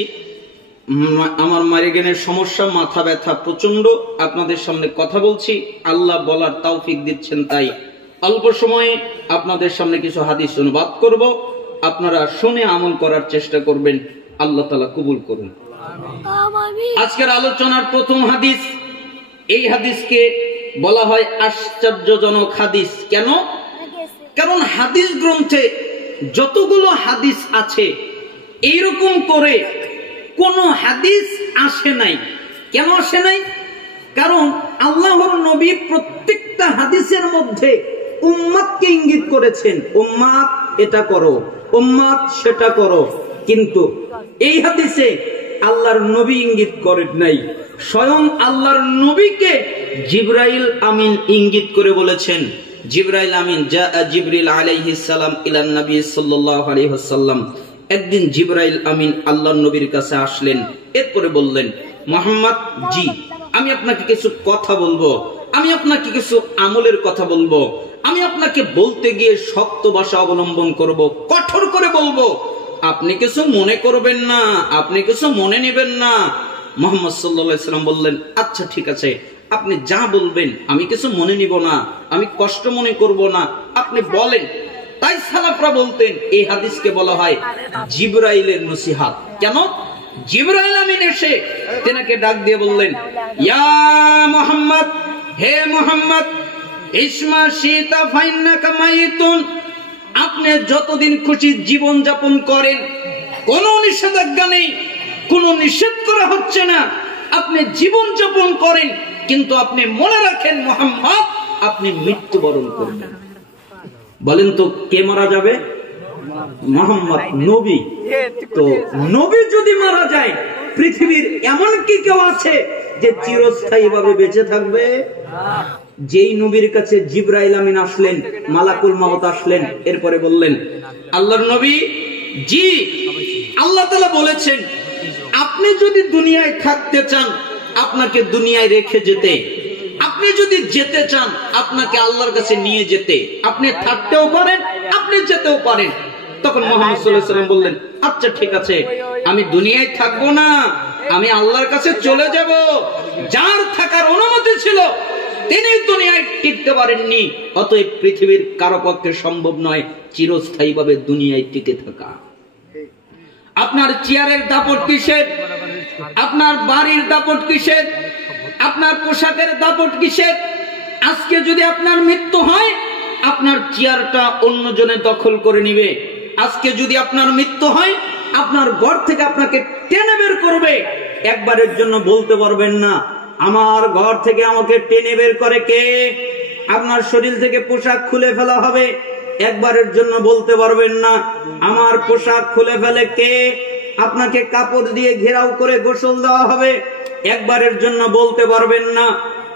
আমার মাইগ্রেনের সমস্যা, মাথা ব্যথা প্রচন্ড, আপনাদের সামনে কথা বলছি, আল্লাহ বলার তৌফিক দিচ্ছেন, তাই অল্প সময়ে আপনাদের সামনে কিছু হাদিস অনুবাদ করব। আপনারা শুনে আমল করার চেষ্টা করবেন, আল্লাহ তাআলা কবুল করুন। আজকের আলোচনার প্রথম হাদিস, এই হাদিসকে বলা হয় আশ্চর্যজনক হাদিস। কেন? কারণ হাদিস গ্রন্থে যতগুলো হাদিস আছে এইরকম করে কোন হাদিস আসে নাই। কেন আসে নাই? কারণ আল্লাহর নবী প্রত্যেকটা হাদিসের মধ্যে উম্মাতকে ইঙ্গিত করেছেন, উম্মাত এটা করো, উম্মাত সেটা করো। কিন্তু এই হাদিসে আল্লাহর নবী ইঙ্গিত করেন নাই, স্বয়ং আল্লাহর নবীকে জিবরাইল আমিন ইঙ্গিত করে বলেছেন। জিবরাইল আমিন, যা জিবরিল আলাইহিস সালাম ইলান নবী সাল্লাল্লাহু আলাইহি ওয়াসাল্লাম। একদিন জিবরাইল আমিন আল্লাহর নবীর কাছে আসলেন, এরপরে বললেন, মুহাম্মদ জি, আমি আপনাকে কিছু কথা বলবো, আমি আপনাকে কিছু আমলের কথা বলবো, আমি আপনাকে বলতে গিয়ে শক্ত ভাষা অবলম্বন করব, কঠোর করে বলবো, আপনি কিছু মনে করবেন না, আপনি কিছু মনে নেবেন না। মুহাম্মদ সাল্লাল্লাহু আলাইহি ওয়াসাল্লাম বললেন, আচ্ছা ঠিক আছে, আপনি যা বলবেন আমি কিছু মনে নিব না, আমি কষ্ট মনে করব না, আপনি বলেন। তাই সালাফরা বলতেন এই হাদিসকে বলা হয় জিবরাইলের নসিহত। কেন? জিবরাইল আমিন এসে তেনাকে ডাক দিয়ে বললেন, ইয়া মুহাম্মদ, হে মুহাম্মদ, ইসমা শিতা ফাইন্নাকা মাইতুন, আপনি যতদিন খুশি জীবন যাপন করেন, কোনো নিষেধাজ্ঞা নেই, কোনো নিষেধ করা হচ্ছে না, আপনি জীবন যাপন করেন, কিন্তু আপনি মনে রাখেন মুহাম্মদ, আপনি মৃত্যুবরণ করবেন। বলেন তো কে মারা যাবে? মুহাম্মদ নবী। তো নবী যদি মারা যায়, পৃথিবীর এমন কি কেউ আছে যে চিরস্থায়ী ভাবে বেঁচে থাকবে? যেই নবীর কাছে জিবরাইল আমিন আসলেন, মালাকুল মাউত আসলেন, এরপরে বললেন, আল্লাহর নবী জি, আল্লাহ তাআলা বলেছেন আপনি যদি দুনিয়ায় থাকতে চান আপনাকে দুনিয়ায় রেখে যেতে, আপনি যদি যেতে চান আপনাকে আল্লাহর কাছে নিয়ে যেতে, আপনি থাকতেও পারেন, আপনি যেতেও পারেন। তখন মুহাম্মদ সাল্লাল্লাহু আলাইহি ওয়াসাল্লাম বললেন, আচ্ছা ঠিক আছে, আমি দুনিয়ায় থাকবো না, আমি আল্লাহর কাছে চলে যাব। যার থাকার অনুমতি ছিল তিনি দুনিয়ায় টিকতে পারেননি, অতএব পৃথিবীর কারো পক্ষে সম্ভব নয় চিরস্থায়ীভাবে দুনিয়ায় টিকে থাকা। আপনার চেয়ারের দাপট কিসের? আপনার বাড়ির দাপট কিসের? আপনার পোশাকের দাপট কিসের? আজকে যদি আপনার মৃত্যু হয় আপনার চেয়ারটা অন্যজনে দখল করে নিবে। আজকে যদি আপনার মৃত্যু হয় আপনার ঘর থেকে আপনাকে টেনে বের করবে। একবারের জন্য বলতে পারবেন না আমার ঘর থেকে আমাকে টেনে বের করে কে? আপনার শরীর থেকে পোশাক খুলে ফেলা হবে, একবারের জন্য বলতে পারবেন না আমার পোশাক খুলে ফেলে কে? আপনাকে কাপড় দিয়ে ঘেরাও করে গোসল দেওয়া হবে, একবারের জন্য বলতে পারবেন না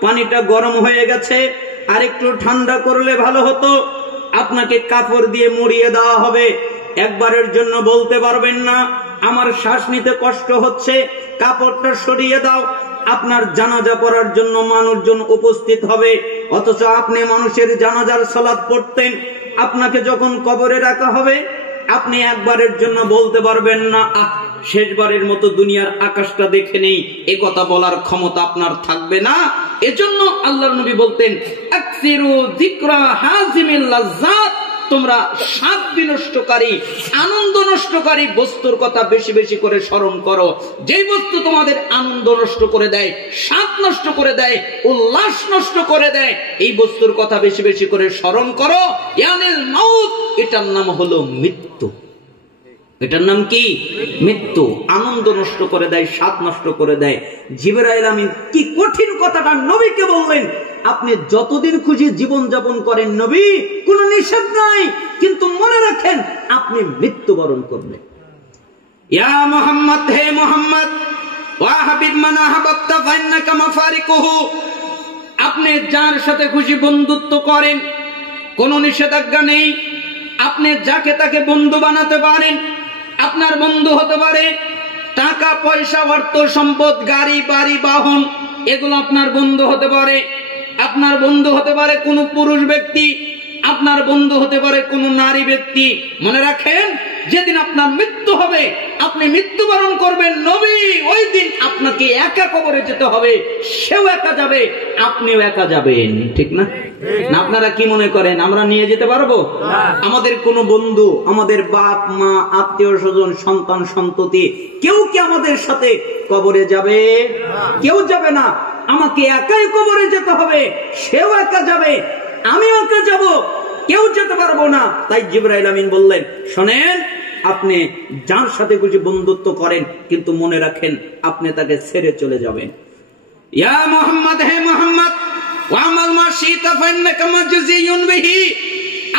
পানিটা গরম হয়ে গেছে আর একটু ঠান্ডা করলে ভালো হতো, আপনাকে কাপড় দিয়ে মুড়িয়ে দেওয়া হবে, একবারের জন্য বলতে পারবেন না আমার শ্বাস নিতে কষ্ট হচ্ছে কাপড়টা সরিয়ে দাও। আপনার জানাজা পড়ার জন্য মানুষজন উপস্থিত হবে, অথচ আপনি মানুষের জানাজার সালাত পড়তেন। আপনাকে যখন কবরে রাখা হবে আপনি একবারের জন্য বলতে পারবেন না শেষবারের মতো দুনিয়ার আকাশটা দেখে নেই, এ কথা বলার ক্ষমতা আপনার থাকবে না। এজন্য আল্লাহর নবী বলতেন, আকসিরু যিকরা হাজিমিল লাজ্জাত, তোমরা স্বাদ বিনষ্টকারী, আনন্দ নষ্টকারী বস্তুর কথা বেশি বেশি করে স্মরণ করো। যেই বস্তু তোমাদের আনন্দ নষ্ট করে দেয়, স্বাদ নষ্ট করে দেয়, উল্লাস নষ্ট করে দেয়, এই বস্তুর কথা বেশি বেশি করে স্মরণ করো। ইয়ানিল মাউত, এটার নাম হলো মৃত্যু। এটার নাম কি? মৃত্যু। আনন্দ নষ্ট করে দেয়, স্বাদ নষ্ট করে দেয়। জিবরাইল আমিন কি কঠিন কথাটা নবীকে বললেন, আপনি যতদিন খুশি জীবন যাপন করেন নবী, কোনো নিষেধ নাই, কিন্তু মনে রাখেন আপনি মৃত্যুবরণ করবেন। ইয়া মুহাম্মদ, হে মুহাম্মদ, ওয়া হাবিব মান আহাবাবতা ফাইন্নাকা মাফারিকুহু, আপনি যার সাথে খুশি বন্ধুত্ব করেন, কোনো নিষেধাজ্ঞা নেই। আপনি যাকে তাকে বন্ধু বানাতে পারেন। আপনার বন্ধু হতে পারে টাকা পয়সা, অর্থ সম্পদ, গাড়ি বাড়ি বাহন, এগুলো আপনার বন্ধু হতে পারে। আপনার বন্ধু হতে পারে কোনো পুরুষ ব্যক্তি, আপনার বন্ধু হতে পারে কোনো নারী ব্যক্তি। মনে রাখেন, যেদিন আপনার মৃত্যু হবে, আপনি মৃত্যুবরণ করবেন, নবী ওই দিন আপনাকে একা কবরে যেতে হবে, সেও একা যাবে, আপনিও একা যাবেন। ঠিক না? না আপনারা কি মনে করেন আমরা নিয়ে যেতে পারবো? আমাদের কোনো বন্ধু, আমাদের বাপ মা, আত্মীয় স্বজন, সন্তান সন্ততি, কেউ কি আমাদের সাথে কবরে যাবে? কেউ যাবে না। আমাকে একাই কবরে যেতে হবে, সেও একা যাবে, আমিও একা যাব, কেউ যেতে পারবো না। তাই জিবরাইল আমিন বললেন, শোনেন, আপনি যার সাথে খুশি বন্ধুত্ব করেন, কিন্তু মনে রাখেন আপনি তাকে ছেড়ে চলে যাবেন। ইয়া মুহাম্মদ, হে মুহাম্মদ, ওয়ামাল মা শিতা ফাইন্নাকা মাজজিয়ুন বিহি,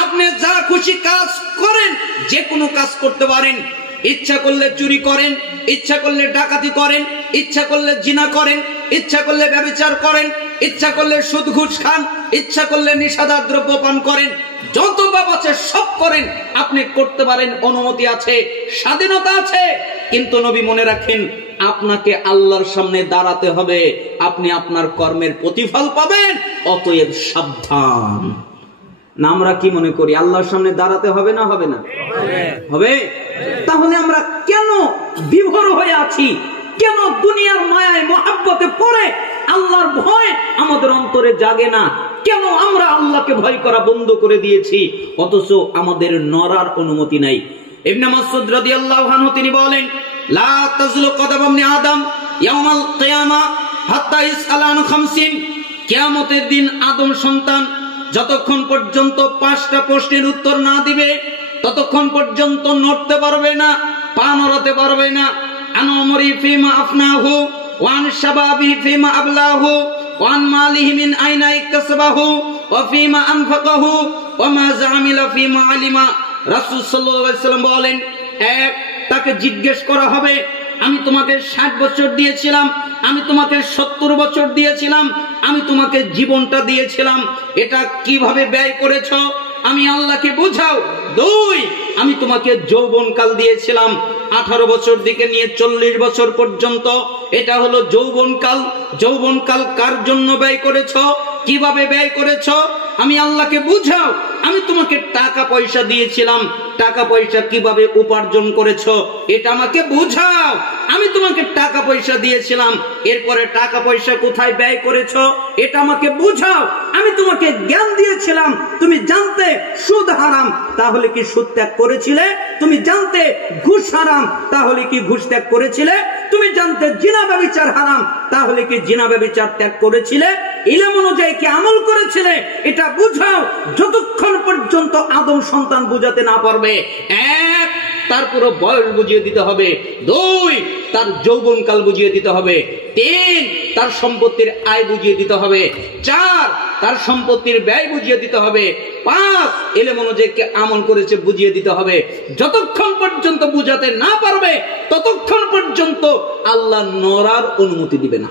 আপনি যা খুশি কাজ করেন, যে কোনো কাজ করতে পারেন। ইচ্ছা করলে চুরি করেন, ইচ্ছা করলে ডাকাতি করেন, ইচ্ছা করলে জিনা করেন, ইচ্ছা করলে ব্যভিচার করেন, ইচ্ছা করলে সুদ ঘুষ খান, ইচ্ছা করলে নিষেধাজ্ঞা দ্রব্য পান করেন, যত পাপ আছে সব করেন, আপনি করতে পারেন, অনুমতি আছে, স্বাধীনতা আছে। কিন্তু নবী মনে রাখেন, আপনাকে আল্লাহর সামনে দাঁড়াতে হবে, আপনি আপনার কর্মের প্রতিফল পাবেন, অতএব সাবধান। না আমরা কি মনে করি আল্লাহর সামনে দাঁড়াতে হবে না? হবে না? হবে। তাহলে আমরা কেন বিভোর হয়ে আছি? কেন দুনিয়ার মায়ায় মহাব্বতে পড়ে আল্লাহর ভয় আমাদের অন্তরে জাগে না? কেন আমরা আল্লাহকে ভয় করা বন্ধ করে দিয়েছি, অথচ আমাদের নড়ার অনুমতি নাই? ইবনে মাসউদ রাদিয়াল্লাহু আনহু তিনি বলেন, লা তাজলু কদম ইবনে আদম ইয়াউমাল কিয়ামা হাত্তা ইসআল আন 50, কিয়ামতের দিন আদম সন্তান যতক্ষণ পর্যন্ত 5টা প্রশ্নের উত্তর না দিবে, ততক্ষণ পর্যন্ত নড়তে পারবে না, পা নড়াতে পারবে না। আন উমরি ফিমা আফনাহু ওয়া আন শাবাবি ফিমা আবলাহু ওয়া আন মালিহি মিন আইনা ইকতাসাবাহু ওয়া ফিমা আনফাকাহু ওয়া মা জামিলা ফিমা আলিমা। রাসূল সাল্লাল্লাহু আলাইহি ওয়াসাল্লাম বলেন, এক, তাকে জিজ্ঞেস করা হবে, আমি তোমাকে 60 বছর দিয়েছিলাম, আমি তোমাকে 70 বছর দিয়েছিলাম, আমি তোমাকে জীবনটা দিয়েছিলাম, এটা কিভাবে ব্যয় করেছো? আমি আল্লাহকে বুঝাও। 2, আমি তোমাকে যৌবনকাল দিয়েছিলাম 18 বছর থেকে নিয়ে 40 বছর পর্যন্ত, এটা হলো যৌবনকাল। যৌবনকাল কার জন্য ব্যয় করেছো? কিভাবে ব্যয় করেছো? আমি আল্লাহকে বুঝাও। আমি তোমাকে টাকা পয়সা দিয়েছিলাম, টাকা পয়সা কিভাবে উপার্জন করেছো এটা আমাকে বুঝাও। আমি তোমাকে টাকা পয়সা দিয়েছিলাম, এরপরে টাকা পয়সা কোথায় ব্যয় করেছো এটা আমাকে বুঝাও। আমি তোমাকে জ্ঞান দিয়েছিলাম, তুমি জানতে সুদ হারাম, তাহলে কি সুদ ত্যাগ করেছিলে? তুমি জানতে ঘুষ হারাম, তাহলে কি ঘুষ ত্যাগ করেছিলে? তুমি জানতে জিনা ব্যভিচার হারাম, তাহলে কি জিনা ব্যভিচার ত্যাগ করেছিলে? ইলম অনুযায়ী কি আমল করেছিলে? এটা বুঝাও। যতক্ষণ পর্যন্ত আদম সন্তান বুঝাতে না পারবে, 1, তার পুরো বয়স বুঝিয়ে দিতে হবে। 2, তার যৌবনকাল বুঝিয়ে দিতে হবে। 3, তার সম্পত্তির আয় বুঝিয়ে দিতে হবে। 4, তার সম্পত্তির ব্যয় বুঝিয়ে দিতে হবে। 5, ইলম অনুযায়ী কি আমল করেছে বুঝিয়ে দিতে হবে। যতক্ষণ পর্যন্ত বুঝাতে না পারবে, ততক্ষণ পর্যন্ত আল্লাহ নড়ার অনুমতি দিবে না।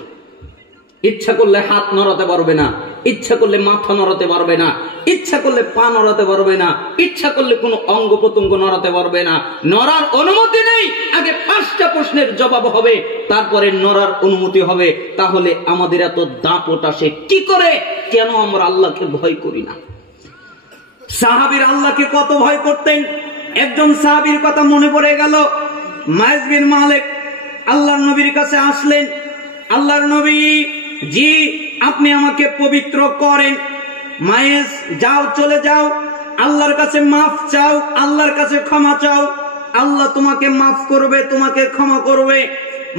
ইচ্ছা করলে হাত নড়াতে পারবে না, ইচ্ছা করলে মাথা নড়াতে পারবে না, ইচ্ছা করলে পা নড়াতে পারবে না, ইচ্ছা করলে কোনো অঙ্গ প্রত্যঙ্গ নড়াতে পারবে না। নড়ার অনুমতি নেই। আগে 5টা প্রশ্নের জবাব হবে, তারপরে নড়ার অনুমতি হবে। তাহলে আমাদের এত দাপট আসে কি করে? কেন আমরা আল্লাহকে ভয় করি না? সাহাবীর আল্লাহকে কত ভয় করতেন। একজন সাহাবীর কথা মনে পড়ে গেল। মায়েজ বিন মালিক আল্লাহর নবীর কাছে আসলেন, আল্লাহর নবী, জি আপনি আমাকে পবিত্র করেন। মায়েজ, যাও, চলে যাও, আল্লাহর কাছে মাফ চাও, আল্লাহর কাছে ক্ষমা চাও, আল্লাহ তোমাকে মাফ করবে, তোমাকে ক্ষমা করবে।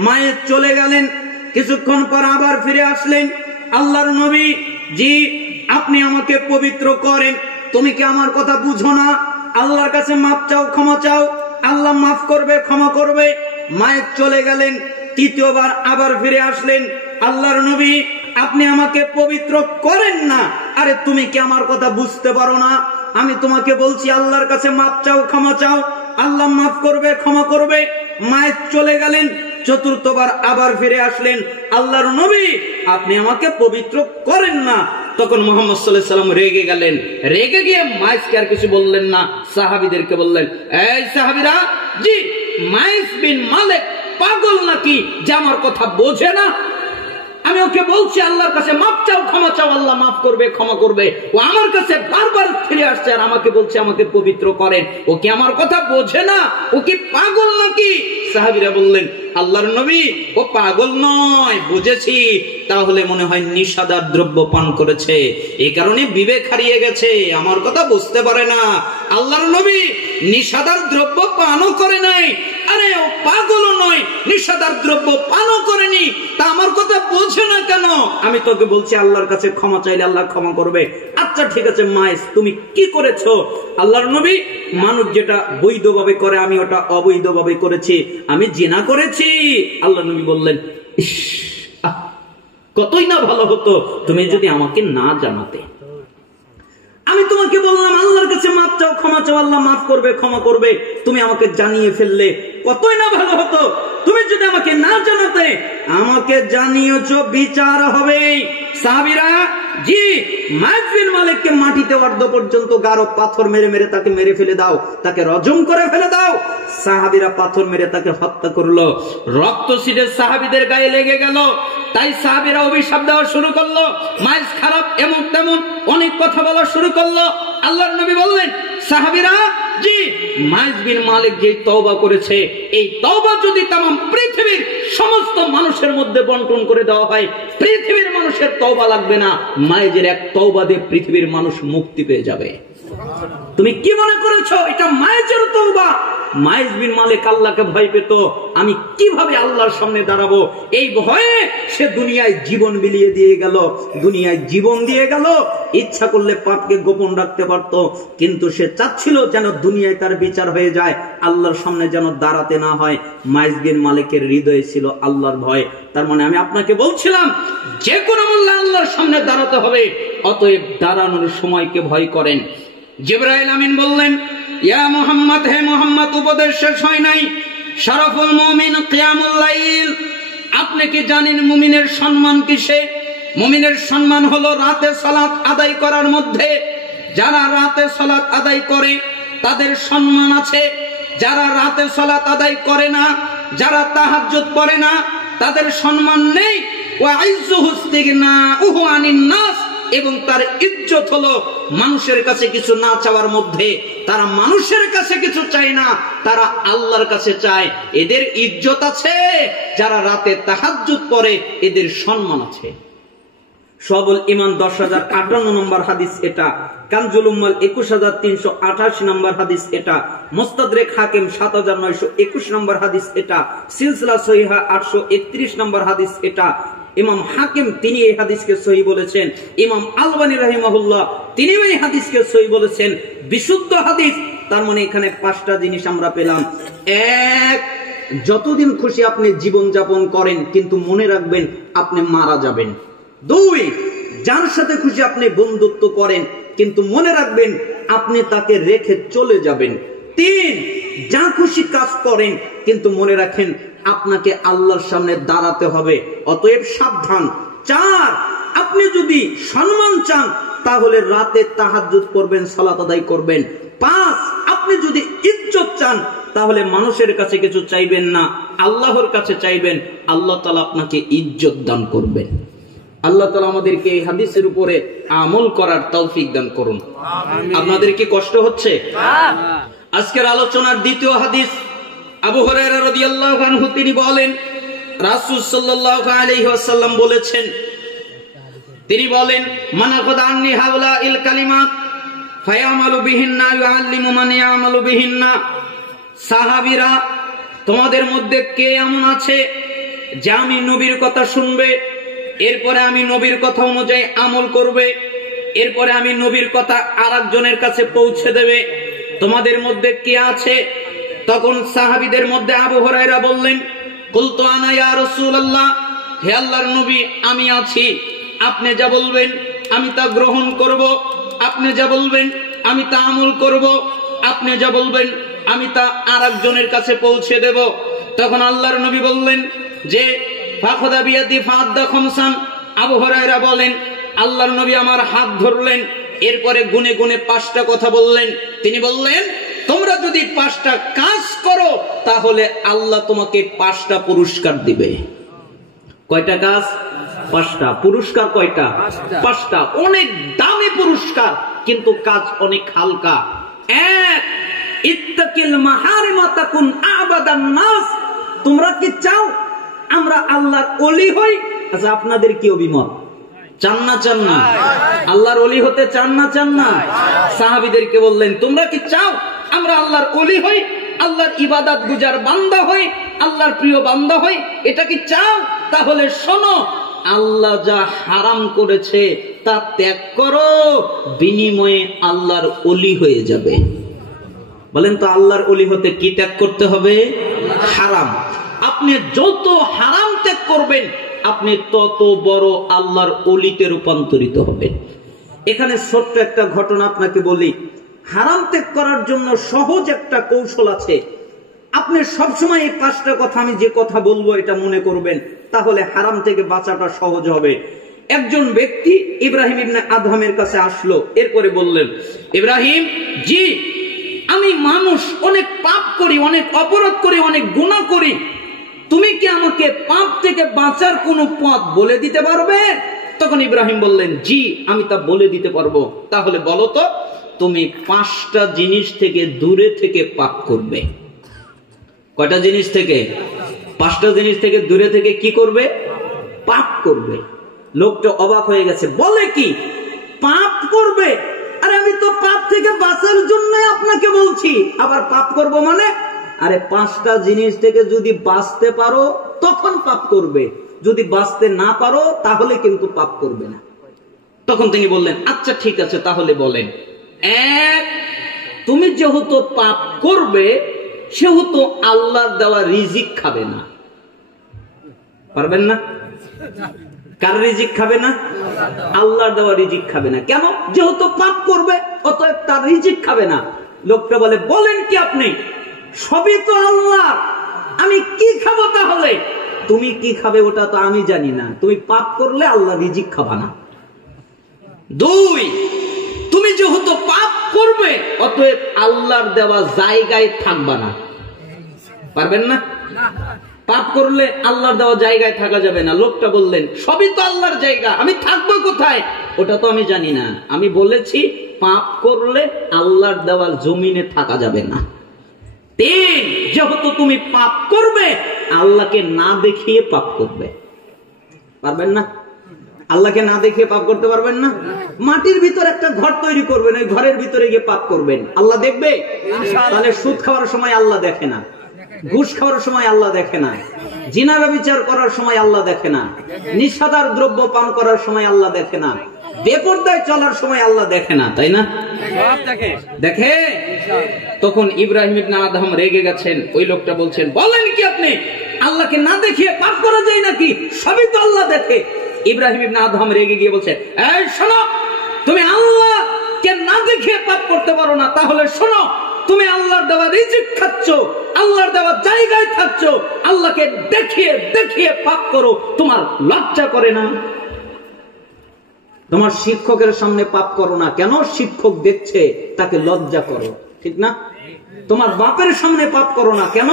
মায়েজ চলে গেলেন। কিছুক্ষণ পর আবার ফিরে আসলেন, আল্লাহর নবী, জি আপনি আমাকে পবিত্র করেন। তুমি কি আমার কথা বুঝো না? আল্লাহর কাছে মাফ চাও, ক্ষমা চাও। আল্লাহ মাফ করবে, ক্ষমা করবে। মায়ের চলে গেলেন, তৃতীয়বার আবার ফিরে আসলেন, আল্লাহর নবী আপনি আমাকে পবিত্র করেন না। আরে তুমি কি আমার কথা বুঝতে পারো না? আমি তোমাকে বলছি আল্লাহর কাছে মাফ চাও, ক্ষমা চাও, আল্লাহ মাফ করবে, ক্ষমা করবে। মায়ের চলে গেলেন, চতুর্থবার আবার ফিরে আসলেন, আল্লাহর নবী আপনি আমাকে পবিত্র করেন না। তখন মুহাম্মদ সাল্লাল্লাহু আলাইহি ওয়াসাল্লাম রেগে গেলেন। রেগে গিয়ে মাইসকে আর কিছু বললেন না, সাহাবীদেরকে বললেন, এই সাহাবীরা, জি মাইস বিন মালিক পাগল নাকি যে আমার কথা বোঝে না? আমি ওকে বলছি আল্লাহর কাছে মাফ চাও, ক্ষমা চাও, আল্লাহ মাফ করবে, ক্ষমা করবে। ও আমার কাছে বারবার ফিরে আসছে আর আমাকে বলছে আমাকে পবিত্র করেন। ও কি আমার কথা বোঝে না? ও কি পাগল নাকি? সাহাবীরা বললেন, আল্লাহর নবী ও পাগল নয়, বুঝেছি, তাহলে মনে হয় নিশাদার দ্রব্য পান করেছে, এই কারণে বিবেক হারিয়ে গেছে, আমার কথা বুঝতে পারে না। আল্লাহর নবী নিশাদার দ্রব্য পানও করে নাই। আরে ও পাগলও নয়, নিশাদার দ্রব্য পানও করেনি, তা আমার কথা বোঝে না কেন? আমি তোকে বলছি আল্লাহর কাছে ক্ষমা চাইলে আল্লাহ ক্ষমা করবে। আচ্ছা ঠিক আছে মাইস, তুমি কি করেছো? আল্লাহর নবী, মানুষ যেটা বৈধভাবে করে আমি ওটা অবৈধভাবে করেছি, আমি জিনা করেছি। আল্লাহর নবী বললেন, ইস, কতই না ভালো হতো তুমি যদি আমাকে না জানাতে। আমি তোমাকে বললাম আল্লাহর কাছে মাফ চাও, ক্ষমা চাও, আল্লাহ মাফ করবে, ক্ষমা করবে, তুমি আমাকে জানিয়ে ফেললে, কতই না ভালো হতো তুমি যদি আমাকে না জানাতে। আমাকে জানিয়েছো, বিচার হবে। সাহাবীরা, জি মাইস বিন মালিককে মাটিতে অর্ধ পর্যন্ত গাঢ় পাথর মেরে মেরে তাকে মেরে ফেলে দাও, তাকে রজম করে ফেলে দাও। সাহাবীরা পাথর মেরে তাকে হত্যা করলো, রক্ত ছিটে সাহাবীদের গায়ে লেগে গেল। তাই সাহাবীরা অভিশাপ দেওয়া শুরু করলো, মাইস খারাপ, এমন তেমন অনেক কথা বলা শুরু করলো। আল্লাহর নবী বললেন, সাহাবীরা, জি মাইস বিন মালিক যে তওবা করেছে, এই তওবা যদি তামাম পৃথিবীর সমস্ত মানুষের মধ্যে বন্টন করে দেওয়া হয়, পৃথিবীর মানুষের তওবা লাগবে না, মাইজের এক তওবা দিয়ে পৃথিবীর মানুষ মুক্তি পেয়ে যাবে। তুমি কি মনে করেছো এটা মাইজের তওবা? মাইস বিন মালিক আল্লাহকে ভয় পেত, আমি কিভাবে আল্লাহর সামনে দাঁড়াবো, এই ভয়ে সে দুনিয়ায় জীবন বিলিয়ে দিয়ে গেল, দুনিয়ায় জীবন দিয়ে গেল। ইচ্ছা করলে পাপকে গোপন রাখতে পারত, কিন্তু সে চাচ্ছিল যেন দুনিয়ায় তার বিচার হয়ে যায়, আল্লাহর সামনে যেন দাঁড়াতে না হয়। মাইস বিন মালিকের হৃদয়ে ছিল আল্লাহর ভয়। তার মানে আমি আপনাকে বলছিলাম যে কোনো মূল্যে আল্লাহর সামনে দাঁড়াতে হবে, অতএব দাঁড়ানোর সময়কে ভয় করেন। জিবরাইল আমিন বললেন, ইয়া মুহাম্মদ, হে মুহাম্মদ, উপদেশ শেষ হয় নাই। শরফুল মুমিন কিয়ামুল লাইল, আপনি কি জানেন মুমিনের সম্মান কিসে? মুমিনের সম্মান হলো রাতে সালাত আদায় করার মধ্যে। যারা রাতে সালাত আদায় করে তাদের সম্মান আছে, যারা রাতে সালাত আদায় করে না, যারা তাহাজ্জুদ পড়ে না, তাদের সম্মান নেই। ওয়া ইজ্জুহু ইসতিগনাউহু আনিন নাস, এবং তার ইজ্জত হলো মানুষের কাছে কিছু না চাওয়ার মধ্যে। তারা মানুষের কাছে কিছু চায় না, তারা আল্লাহর কাছে চায়। এদের ইজ্জত আছে। যারা রাতে তাহাজ্জুদ পড়ে এদের সম্মান আছে। সবল ইমান 10,058 নম্বর হাদিস এটা, কানজুল উম্মাল 21,388 নম্বর হাদিস এটা, মুস্তাদরেক হাকিম 7,921 নম্বর হাদিস এটা, সিলসিলা সহিহা 831 নম্বর হাদিস এটা। ইমাম হাকিম তিনি এই হাদিসকে সহিহ বলেছেন। ইমাম আলবানী রাহিমাহুল্লাহ তিনি এই হাদিসকে সহিহ বলেছেন, বিশুদ্ধ হাদিস। তার মানে এখানে 5টা জিনিস আমরা পেলাম। 1, যতদিন খুশি আপনি জীবন যাপন করেন, কিন্তু মনে রাখবেন আপনি মারা যাবেন। 2, যার সাথে খুশি আপনি বন্ধুত্ব করেন, কিন্তু মনে রাখবেন আপনি তাকে রেখে চলে যাবেন। 3, যা খুশি কাজ করেন, কিন্তু মনে রাখেন আপনাকে আল্লাহর সামনে দাঁড়াতে হবে, অতএব সাবধান। 4, আপনি যদি সম্মান চান তাহলে রাতে তাহাজ্জুদ করবেন, সালাত আদায় করবেন। 5, আপনি যদি ইজ্জত চান তাহলে মানুষের কাছে কিছু চাইবেন না, আল্লাহর কাছে চাইবেন, আল্লাহ তাআলা আপনাকে ইজ্জত দান করবেন। আল্লাহ তাআলা আমাদেরকে এই হাদিসের উপরে আমল করার তৌফিক দান করুন। আপনাদের কি কষ্ট হচ্ছে? আজকের আলোচনার দ্বিতীয় হাদিস, আবু হুরায়রা রাদিয়াল্লাহু আনহু তিনি বলেন, রাসূল সাল্লাল্লাহু আলাইহি ওয়াসাল্লাম বলেছেন, তিনি বলেন, মান আখাযা আন্নি হাউলা ইল কালিমাত ফায়ামালু বিহিন্না ইউআল্লিমু মান ইয়ামালু বিহিন্না। সাহাবীরা, তোমাদের মধ্যে কে এমন আছে যে আমি নবীর কথা শুনবে, এরপরে আমি নবীর কথা অনুযায়ী আমল করবে, এরপরে আমি নবীর কথা আরেকজনের কাছে পৌঁছে দেবে? তোমাদের মধ্যে কে আছে? তখন সাহাবীদের মধ্যে আবু হুরায়রা বললেন, কুলতু আনা ইয়া রাসূলুল্লাহ, হে আল্লাহর নবী আমি আছি, আপনি যা বলবেন আমি তা গ্রহণ করব, আপনি যা বলবেন আমি তা আমল করব, আপনি যা বলবেন আমি তা আরেকজনের কাছে পৌঁছে দেব। তখন আল্লাহর নবী বললেন যে ফাখাদা বিয়াদি ফাআদ্দা খামসান। আবু হুরায়রা বলেন আল্লাহর নবী আমার হাত ধরলেন, এরপরে গুনে গুনে 5টা কথা বললেন। তিনি বললেন তোমরা যদি 5টা কাজ করো তাহলে আল্লাহ তোমাকে 5টা পুরস্কার দিবে। কয়টা কাজ? 5টা। পুরস্কার কয়টা? 5টা। অনেক দামি পুরস্কার, কিন্তু কাজ অনেক হালকা। 1, ইত্তাকিল মাহারিমা তাকুন আবাদান নাস। তোমরা কি চাও আমরা আল্লাহর ওলি হই? আচ্ছা, আপনাদের কি অভিমত? চান না চান না? আল্লাহর ওলি হতে চান না চান না? সাহাবীদেরকে বললেন তোমরা কি চাও আমরা আল্লাহর ওলি হই, আল্লাহর ইবাদত গুজার বান্দা হই, আল্লাহর প্রিয় বান্দা হই? এটা কি চাও? তাহলে শোনো, আল্লাহ যা হারাম করেছে তা ত্যাগ করো, বিনিময়ে আল্লাহর ওলি হয়ে যাবে। বলেন তো আল্লাহর ওলি হতে কি ত্যাগ করতে হবে? হারাম। আপনি যত হারাম ত্যাগ করবেন আপনি তত বড় আল্লাহর ওলিতে রূপান্তরিত হবেন। এখানে ছোট্ট একটা ঘটনা আপনাকে বলি। হারাম ত্যাগ করার জন্য সহজ একটা কৌশল আছে। আপনি সবসময় এই 5টা কথা, আমি যে কথা বলবো এটা মনে করবেন, তাহলে হারাম থেকে বাঁচাটা সহজ হবে। একজন ব্যক্তি ইব্রাহিম ইবনে আদহামের কাছে আসলো, এরপরে বললেন ইব্রাহিম জি আমি মানুষ, অনেক পাপ করি, অনেক অপরাধ করি, অনেক গুনাহ করি, তুমি কি আমাকে পাপ থেকে বাঁচার কোনো পথ বলে দিতে পারবে? তখন ইব্রাহিম বললেন জি আমি তা বলে দিতে পারবো। তাহলে বলো তো, তুমি 5টা জিনিস থেকে দূরে থেকে পাপ করবে। কয়টা জিনিস থেকে? 5টা জিনিস থেকে দূরে থেকে কি করবে? পাপ করবে। লোকটা অবাক হয়ে গেছে, বলে কি পাপ করবে? আরে আমি তো পাপ থেকে বাঁচার জন্য আপনাকে বলছি, আবার পাপ করব মানে? আরে 5টা জিনিস থেকে যদি বাঁচতে পারো তখন পাপ করবে, যদি বাঁচতে না পারো তাহলে কিন্তু পাপ করবে না। তখন তিনি বললেন আচ্ছা ঠিক আছে, তাহলে বলেন। 1, তুমি যেহেতু পাপ করবে সেহেতু আল্লাহর দেওয়া রিজিক খাবে না। পারবেন না? কার রিজিক খাবে না? আল্লাহর দেওয়া রিজিক খাবে না। কেন? যেহেতু পাপ করবে অতএব তার রিজিক খাবে না। লোকটা বলে বলেন কি আপনি, সবই তো আল্লাহ, আমি কি খাবো তাহলে? তুমি কি খাবে ওটা তো আমি জানি না, তুমি পাপ করলে আল্লাহ রিজিক খাবা না। 2, তুমি যেহেতু পাপ করবে অতএব আল্লাহর দেওয়া জায়গায় থাকবা না। পারবেন না? পাপ করলে আল্লাহর দেওয়া জায়গায় থাকা যাবে না। লোকটা বললেন সবই তো আল্লাহর জায়গা, আমি থাকবো কোথায়? ওটা তো আমি জানি না, আমি বলেছি পাপ করলে আল্লাহর দেওয়া জমিনে থাকা যাবে না। 3, যেহেতু তুমি পাপ করবে আল্লাহকে না দেখিয়ে পাপ করবে। পারবেন না? আল্লাহকে না দেখিয়ে পাপ করতে পারবেন না? মাটির ভিতর একটা ঘর তৈরি করবেন, ওই ঘরের ভিতরে গিয়ে পাপ করবেন, আল্লাহ দেখবে? তাহলে সুদ খাওয়ার সময় আল্লাহ দেখে না, ঘুষ খাওয়ার সময় আল্লাহ দেখে না, জিনা ব্যভিচার করার সময় আল্লাহ দেখে না, নিষাদার দ্রব্য পান করার সময় আল্লাহ দেখে না, বেপরদায় চলার সময় আল্লাহ দেখে না, তাই না? দেখে। তখন ইব্রাহিম ইবনে আদহাম রেগে গেছেন। ওই লোকটা বলছেন বলেন কি আপনি, আল্লাহকে না দেখিয়ে পাপ করা যায় নাকি? সবই তো আল্লাহ দেখে। ইব্রাহিম ইবনে আদহাম রেগে গিয়ে বলছে এই শোনো, তুমি আল্লাহকে না দেখিয়ে পাপ করতে পারো না, তাহলে শোনো, তুমি আল্লাহর দেওয়া রিজিক খাচ্ছ, আল্লাহর দেওয়া জায়গায় থাকছ, আল্লাহকে দেখিয়ে দেখিয়ে পাপ করো, তোমার লজ্জা করে না? তোমার শিক্ষকের সামনে পাপ করো না, কেন? শিক্ষক দেখছে, তাকে লজ্জা করো, ঠিক না? তোমার বাপের সামনে পাপ করো না, কেন?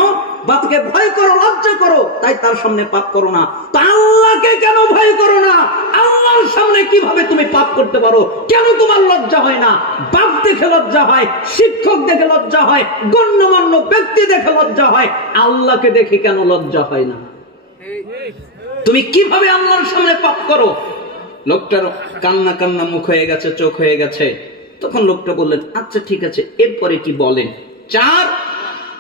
বাপকে ভয় করো, লজ্জা করো, তাই তার সামনে পাপ করো না। তা আল্লাহকে কেন ভয় করো না? আল্লাহর সামনে কিভাবে তুমি পাপ করতে পারো? কেন তোমার লজ্জা হয় না? বাপ দেখে লজ্জা হয়, শিক্ষক দেখে লজ্জা হয়, গণ্যমান্য ব্যক্তি দেখে লজ্জা হয়, আল্লাহকে দেখে কেন লজ্জা হয় না? তুমি কিভাবে আল্লাহর সামনে পাপ করো? লোকটার কান্না কান্না মুখ হয়ে গেছে, চোখ হয়ে গেছে। তখন লোকটা বললেন আচ্ছা ঠিক আছে, এরপরে কি বলেন? 4,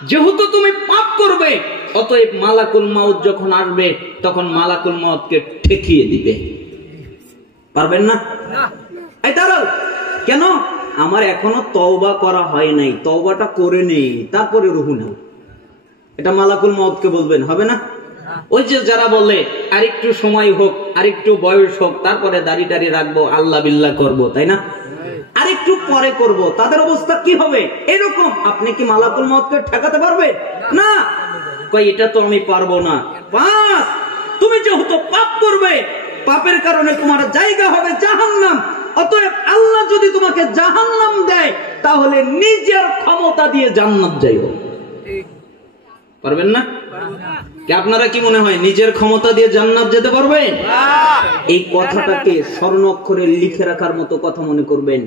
যেহেতু তুমি পাপ করবে অতএব মালাকুল মাউত যখন আসবে তখন মালাকুল মাউতকে ঠেকিয়ে দিবে। পারবেন না? এই দাঁড়াও, কেন? আমার এখনো তওবা করা হয় নাই, তওবাটা করে নেই, তারপরে রুহু নাও। এটা মালাকুল মউতকে বলবেন, হবে না? ওই যে যারা বলে আরেকটু সময় হোক, আরেকটু বয়স হোক, তারপরে দাড়ি টাড়ি রাখবো, আল্লাহ বিল্লাহ করবো, তাই না? আরেকটু পরে করব, তাদের অবস্থা কি হবে? এরকম আপনি কি মালাকুল মউতকে ঠেকাতে পারবে? না। কই এটা তো আমি পারবো না। পাঁচ, তুমি যেহেতু পাপ করবে, পাপের কারণে তোমার জায়গা হবে জাহান্নাম। অতএব আল্লাহ যদি তোমাকে জাহান্নাম দেয়, তাহলে নিজের ক্ষমতা দিয়ে জান্নাত যাইও। পারবেন না? আপনারা কি মনে হয় নিজের ক্ষমতা দিয়ে জান্নাত যেতে পারবেন? এই কথাটাকে স্বর্ণ অক্ষরে লিখে রাখার মতো কথা মনে করবেন,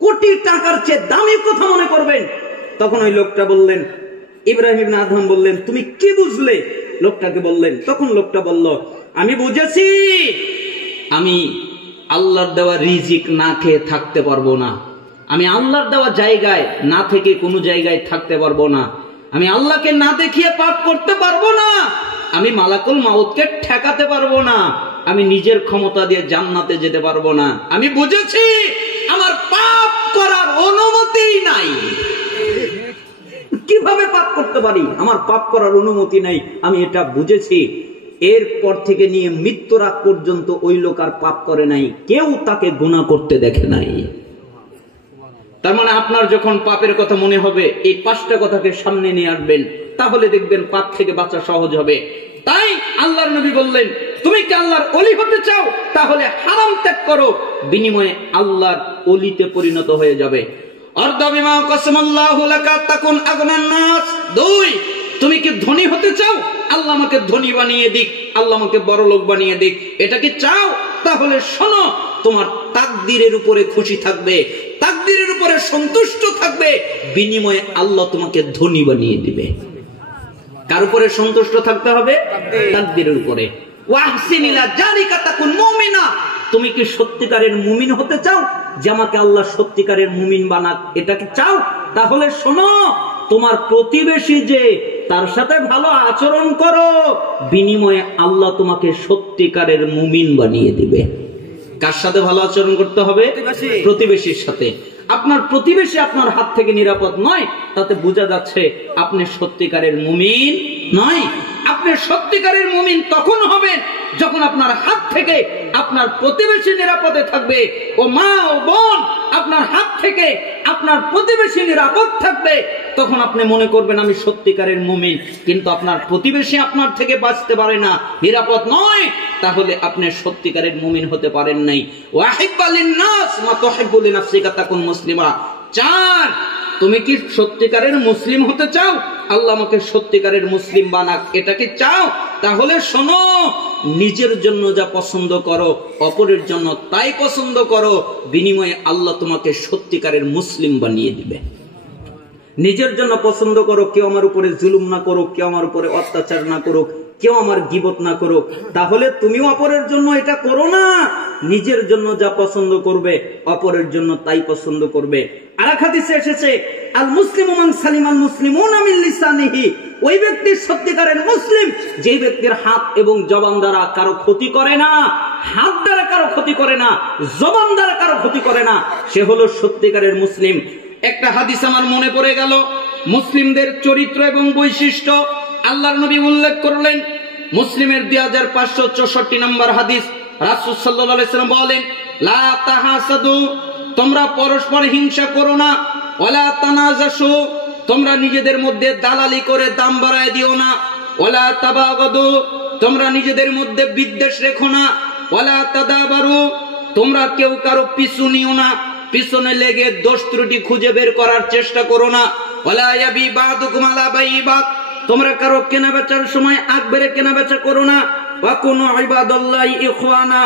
কোটি টাকার চেয়ে দামি কথা মনে করবেন। তখন ওই লোকটা বললেন, ইব্রাহিম ইবনে আদম বললেন, তুমি কি বুঝলে? লোকটাকে বললেন, তখন লোকটা বলল, আমি বুঝেছি আমি আল্লাহর দেওয়া রিজিক না খেয়ে থাকতে পারবো না, আমি আল্লাহর দেওয়া জায়গায় না থেকে কোনো জায়গায় থাকতে পারবো না, আমি আল্লাহকে না দেখিয়ে পাপ করতে পারবো না, আমি মালাকুল মউতকে ঠেকাতে পারবো না, আমি নিজের ক্ষমতা দিয়ে জান্নাতে যেতে পারবো না। আমি বুঝেছি আমার পাপ করার অনুমতি নাই। কিভাবে পাপ করতে পারি? আমার পাপ করার অনুমতি নাই, আমি এটা বুঝেছি। এরপর থেকে নিয়ে মৃত্যুর আগ পর্যন্ত ওই লোক আর পাপ করে নাই, কেউ তাকে গুনাহ করতে দেখে নাই। তার মানে আপনার যখন পাপের কথা মনে হবে, এই পাঁচটা কথাকে সামনে নিয়ে আসবেন, তাহলে দেখবেন পাপ থেকে বাঁচা সহজ হবে। তাই আল্লাহর নবী বললেন, তুমি কি আল্লাহর ওলি হতে চাও? তাহলে হারাম ত্যাগ করো, বিনিময়ে আল্লাহর ওলিতে পরিণত হয়ে যাবে। দুই, তুমি কি ধনী হতে চাও? আল্লাহ আমাকে ধনী বানিয়ে দিক, আল্লাহ আমাকে বড় লোক বানিয়ে দিক, এটা কি চাও? তাহলে শোনো, তোমার তাকদীরের উপরে খুশি থাকবে, তাকদীরের উপরে সন্তুষ্ট থাকবে, বিনিময়ে আল্লাহ তোমাকে ধনী বানিয়ে দিবে। কার উপরে সন্তুষ্ট থাকতে হবে? তাকদীরের উপরে। ওয়াহসিন ইলা জালিকা তাকুন মুমিনা, তুমি কি সত্যিকারের মুমিন হতে চাও যে আমাকে আল্লাহ সত্যিকারের মুমিন বানাক? এটা কি চাও? তাহলে শোনো, তোমার প্রতিবেশী যে, তার সাথে ভালো আচরণ করো, বিনিময়ে আল্লাহ তোমাকে সত্যিকারের মুমিন বানিয়ে দিবে। কার সাথে ভালো আচরণ করতে হবে? প্রতিবেশীর সাথে। আপনার প্রতিবেশী আপনার হাত থেকে নিরাপদ নয়, তাতে বোঝা যাচ্ছে আপনি সত্যিকারের মুমিন নয়। আপনি সত্যিকারের মুমিন তখন হবেন যখন আপনার হাত থেকে আপনার প্রতিবেশী নিরাপদে থাকবে। ও মা ও বোন, আপনার হাত থেকে আপনার প্রতিবেশী নিরাপদ থাকবে, তখন আপনি মনে করবেন আমি সত্যিকারের মুমিন। কিন্তু আপনার প্রতিবেশী আপনার থেকে বাঁচতে পারে না, নিরাপদ নয়, তাহলে আপনি সত্যিকারের মুমিন হতে পারেন নাই। ওয়াহিব্বা লিন-নাস মা তুহিব্বু লিনাফসিকা তাকুন মুসলিমা। 4, তুমি কি সত্যিকারের মুসলিম হতে চাও? আল্লাহ আমাকে সত্যিকারের মুসলিম বানাক, এটা কি চাও? তাহলে শোনো, নিজের জন্য যা পছন্দ করো, অপরের জন্য তাই পছন্দ করো, বিনিময়ে আল্লাহ তোমাকে সত্যিকারের মুসলিম বানিয়ে দিবে। নিজের জন্য পছন্দ করো, কেউ আমার উপরে জুলুম না করুক, কেউ আমার উপরে অত্যাচার না করুক, কেউ আমার গীবত না করুক, তাহলে তুমিও অপরের জন্য এটা করো না। নিজের জন্য যা পছন্দ করবে, অপরের জন্য তাই পছন্দ করবে। আরেক হাদিসে এসেছে, আল মুসলিমু মান সালিমাল মুসলিমুনা মিন লিসানিহি, ওই ব্যক্তি সত্যিকারের মুসলিম যে ব্যক্তির হাত এবং জবান দ্বারা কারো ক্ষতি করে না, হাত দ্বারা কারো ক্ষতি করে না, জবান দ্বারা কারো ক্ষতি করে না, সে হলো সত্যিকারের মুসলিম। একটা হাদিস আমার মনে পড়ে গেল, মুসলিমদের চরিত্র এবং বৈশিষ্ট্য আল্লাহর নবী উল্লেখ করলেন। মুসলিমের 2564 নম্বর হাদিস, রাসূল সাল্লাল্লাহু আলাইহি ওয়াসাল্লাম বলেন, লা তাহাসাদু, তোমরা পরস্পর হিংসা করো না, ওয়ালা তানাজাসু, তোমরা নিজেদের মধ্যে দালালি করে দাম বাড়ায় দিও না, ওয়ালা তাবাগাদু, তোমরা নিজেদের মধ্যে বিদ্বেষ রেখো না, ওয়ালা তাদাবারু, তোমরা কেউ কারো পিছু নিও না, পিছনে লেগে দোষ ত্রুটি খুঁজে বের করার চেষ্টা করো না, ওয়ালা ইয়াবি বাদুকুম আলা বাইবাদ, তোমরা কারো কেনা বেচার সময় আগ বেড়ে কেনা বেচা করো না, ওয়া কুনু ইবাদাল্লাহি ইখওয়ানা,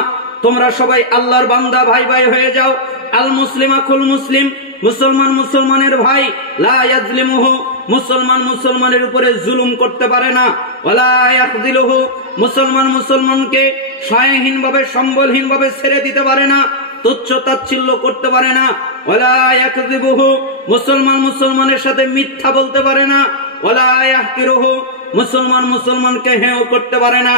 তোমরা সবাই আল্লাহর বান্দা, ভাই ভাই হয়ে যাও। আল মুসলিম আকুল মুসলিম, মুসলমান মুসলমানের ভাই, লা ইয়াজলিমুহু, মুসলমান মুসলমানের উপরে জুলুম করতে পারে না, ওয়ালা ইয়াখযিলুহু, মুসলমান মুসলমানকে সহায়হীন ভাবে সম্বলহীন ভাবে ছেড়ে দিতে পারে না, তুচ্ছ তাচ্ছিল্য করতে পারে না, ওয়ালা ইয়াকযিবুহু, মুসলমান মুসলমানের সাথে মিথ্যা বলতে পারে না, ওয়ালা ইয়াহকিরুহু, মুসলমান মুসলমানকে হেয় করতে পারে না।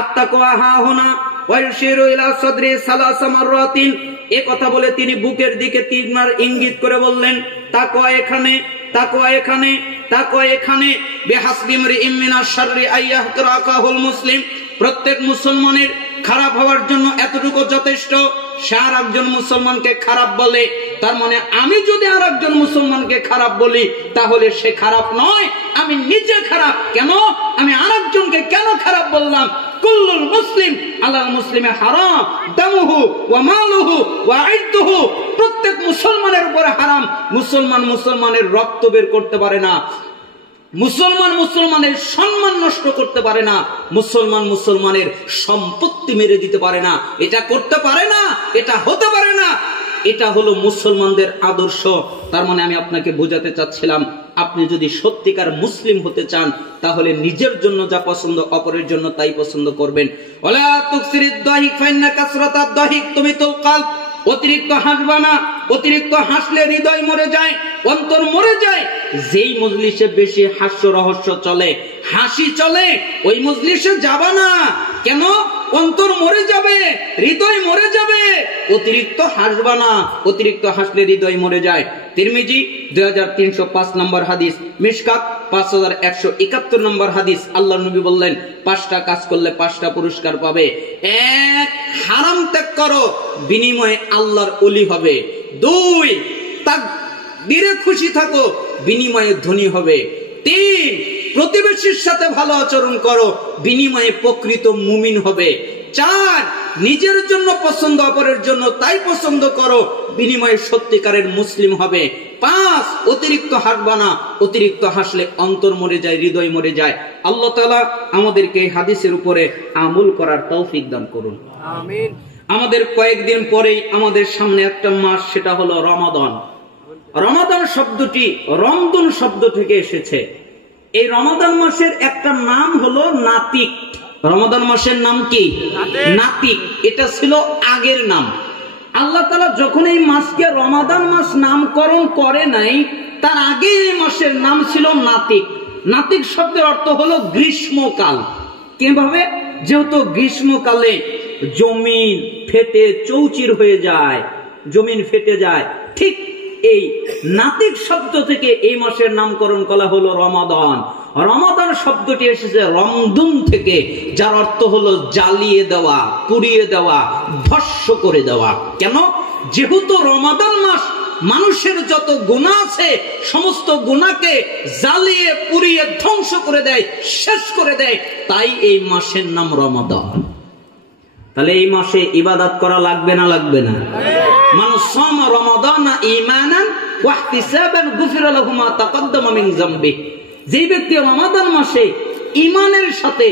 আত্তাকওয়া হাহুনা ওয়া ইউশিরু ইলা সাদরি সালাসা মাররাতিন, এই কথা বলে তিনি বুকের দিকে 3 বার ইঙ্গিত করে বললেন, তাকওয়া এখানে, তাকওয়া এখানে, তাকওয়া এখানে। বিহাসবি ইমরিইম মিনাশ শাররি আইয়াহকিরা আখাহুল মুসলিম, প্রত্যেক মুসলমানের খারাপ হওয়ার জন্য এতটুকু যথেষ্ট, সে আর একজন মুসলমানকে খারাপ বলে। তার মানে আমি যদি আর একজন মুসলমানকে খারাপ বলি তাহলে সে খারাপ নয়, আমি নিজে খারাপ। কেন? আমি আর একজনকে কেন খারাপ বললাম? কুল্লুল মুসলিম আলাল মুসলিমে হারাম দামুহু ওয়া মালুহু ওয়া ইদ্দুহু, প্রত্যেক মুসলমানের উপরে হারাম। মুসলমানের রক্ত বের করতে পারে না, মুসলমানের সম্মান নষ্ট করতে পারে না, মুসলমানের সম্পত্তি মেরে দিতে পারে না, এটা করতে পারে না, এটা হতে পারে না। এটা হলো মুসলমানদের আদর্শ। তার মানে আমি আপনাকে বোঝাতে চাচ্ছিলাম, আপনি যদি সত্যিকার মুসলিম হতে চান তাহলে নিজের জন্য যা পছন্দ অপরের জন্য তাই পছন্দ করবেন। ওয়ালা তুকসিরিদ দাহিক ফাইন্না কাসরাতাদ দাহিক তুমিতুল কলব, অতিরিক্ত হাসবা না, অতিরিক্ত হাসলে হৃদয় মরে যায়, অন্তর মরে যায়। যেই মজলিসে বেশি হাস্য রহস্য চলে, হাসি চলে, ওই মজলিসে যাবা না। কেন? অন্তর মরে যাবে, হৃদয় মরে যাবে। অতিরিক্ত হাসবা না, অতিরিক্ত হাসলে হৃদয় মরে যায়। তিরমিজি 2305 নম্বর হাদিস, মিশকাত 5171 নম্বর হাদিস। আল্লাহর নবী বললেন 5টা কাজ করলে 5টা পুরস্কার পাবে। 1, হারাম ত্যাগ করো, বিনিময়ে আল্লাহর ওলি হবে। 2, তাকদীরে খুশি থাকো, বিনিময়ে ধনী হবে। 3, প্রতিবেশীর সাথে ভালো আচরণ করো, বিনিময়ে প্রকৃত মুমিন হবে। 4, নিজের জন্য পছন্দ অপরের জন্য তাই পছন্দ করো, বিনিময়ে সত্যিকারের মুসলিম হবে। 5, অতিরিক্ত হাসবা না, অতিরিক্ত হাসলে অন্তর মরে যায়, হৃদয় মরে যায়। আল্লাহ তাআলা আমাদেরকে এই হাদিসের উপরে আমল করার তৌফিক দান করুন, আমিন। আমাদের কয়েকদিন পরেই আমাদের সামনে একটা মাস, সেটা হলো রমাদান। রমাদান শব্দটি রমদুন শব্দ থেকে এসেছে। এই রমাদান মাসের একটা নাম হলো নাতিক। রমাদান মাসের নাম কি? নাতিক। এটা ছিল আগের নাম। আল্লাহ তাআলা যখন এই মাসকে রমাদান মাস নামকরণ করে নাই, তার আগে এই মাসের নাম ছিল নাতিক। নাতিক শব্দের অর্থ হলো গ্রীষ্মকাল। কিভাবে? যেহেতু গ্রীষ্মকালে জমিন ফেটে চৌচির হয়ে যায়, জমিন ফেটে যায়, ঠিক এই নাতিক শব্দ থেকে এই মাসের নামকরণ করা হলো রমাদান। রমাদান শব্দটি এসেছে রমদুন থেকে, যার অর্থ হলো জ্বালিয়ে দেওয়া, পুড়িয়ে দেওয়া, ধ্বংস করে দেওয়া। কেন? যেহেতু রমাদান মাস মানুষের যত গুনাহ আছে সমস্ত গুনাহকে জ্বালিয়ে পুড়িয়ে ধ্বংস করে দেয়, শেষ করে দেয়, তাই এই মাসের নাম রমাদান। তাহলে এই মাসে ইবাদত করা লাগবে না লাগবে না? মান সামা রমাদান ঈমানান ওয়া ইহতিসাবান গুফিরা লাহু মা তাকদ্দামা মিন যামবি। যে ব্যক্তি রমাদান মাসে ঈমানের সাথে,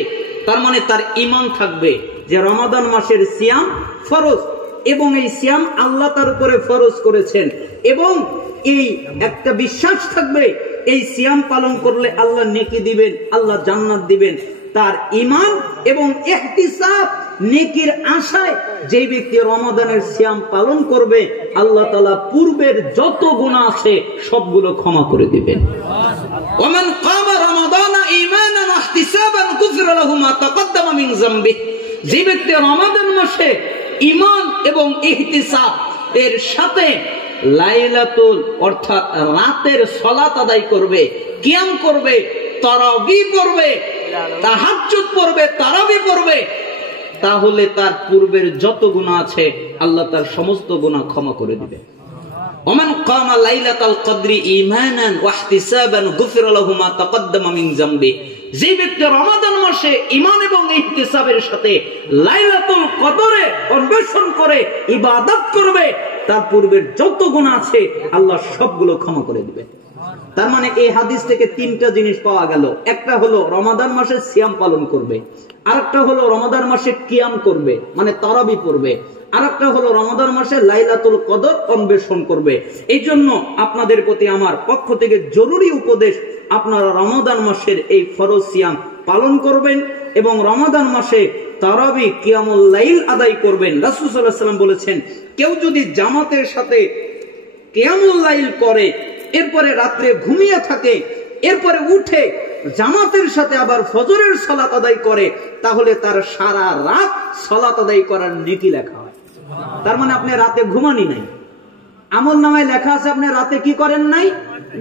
তার মানে তার ঈমান থাকবে যে রমাদান মাসের সিয়াম ফরজ, এবং এই সিয়াম আল্লাহ তার উপরে ফরজ করেছেন, এবং এই একটা বিশ্বাস থাকবে এই সিয়াম পালন করলে আল্লাহ নেকি দিবেন, আল্লাহ জান্নাত দিবেন। তার ঈমান এবং ইহতিসাব, নেকির আশায় যে ব্যক্তি রমাদানের সিয়াম পালন করবে, আল্লাহ তাআলা পূর্বের যত গুনাহ আছে সবগুলো ক্ষমা করে দিবেন। ওমান কামা রমাদান ঈমানান ওয়া ইহতিসাবান গুফিরা লাহু মা তাকদ্দামা মিন যামবি। যে ব্যক্তি রমাদান মাসে ঈমান এবং ইহতিসাব এর সাথে লাইলাতুল অর্থাৎ রাতের সালাত আদায় করবে, কিয়াম করবে, তারাবি পড়বে, তাহাজ্জুদ পড়বে, তারাবি পড়বে, তাহলে তার পূর্বের যত গুনাহ আছে আল্লাহ তার সমস্ত গুনাহ ক্ষমা করে দিবে। ওমান কামা লাইলাতুল কদরি ঈমানান ওয়া ইহতিসাবান গুফিরা লাহু মা তাকদ্দামা মিন যামবি। যে ব্যক্তি রমাদান মাসে ঈমান এবং ইহতিসাবের সাথে লাইলাতুল কদরে অন্বেষণ করে ইবাদত করবে, তার পূর্বের যত গুনাহ আছে আল্লাহ সবগুলো ক্ষমা করে দিবে। তার মানে এই হাদিস থেকে 3টা জিনিস পাওয়া গেল। একটা হলো রমাদান মাসে সিয়াম পালন করবে, আরেকটা হলো রমাদান মাসে কিয়াম করবে মানে তারাবি পড়বে, আরেকটা হলো রমাদান মাসে লাইলাতুল কদর অন্বেষণ করবে। এই জন্য আপনাদের প্রতি আমার পক্ষ থেকে জরুরি উপদেশ, আপনারা রমাদান মাসের এই ফরজ সিয়াম পালন করবেন এবং রমাদান মাসে তারাবি কিয়ামুল লাইল আদায় করবেন। রাসূল সাল্লাল্লাহু আলাইহি ওয়াসাল্লাম বলেছেন, কেউ যদি জামাতের সাথে কিয়ামুল লাইল করে, এরপরে রাত্রে ঘুমিয়ে থাকে, এরপরে উঠে জামাতের সাথে আবার ফজরের সালাত আদায় করে, তাহলে তার সারা রাত সালাত আদায় করার নেকি লেখা হয়। তার মানে আপনি রাতে ঘুমানি নাই, আমল নামায় লেখা আছে আপনি রাতে কি করেন নাই?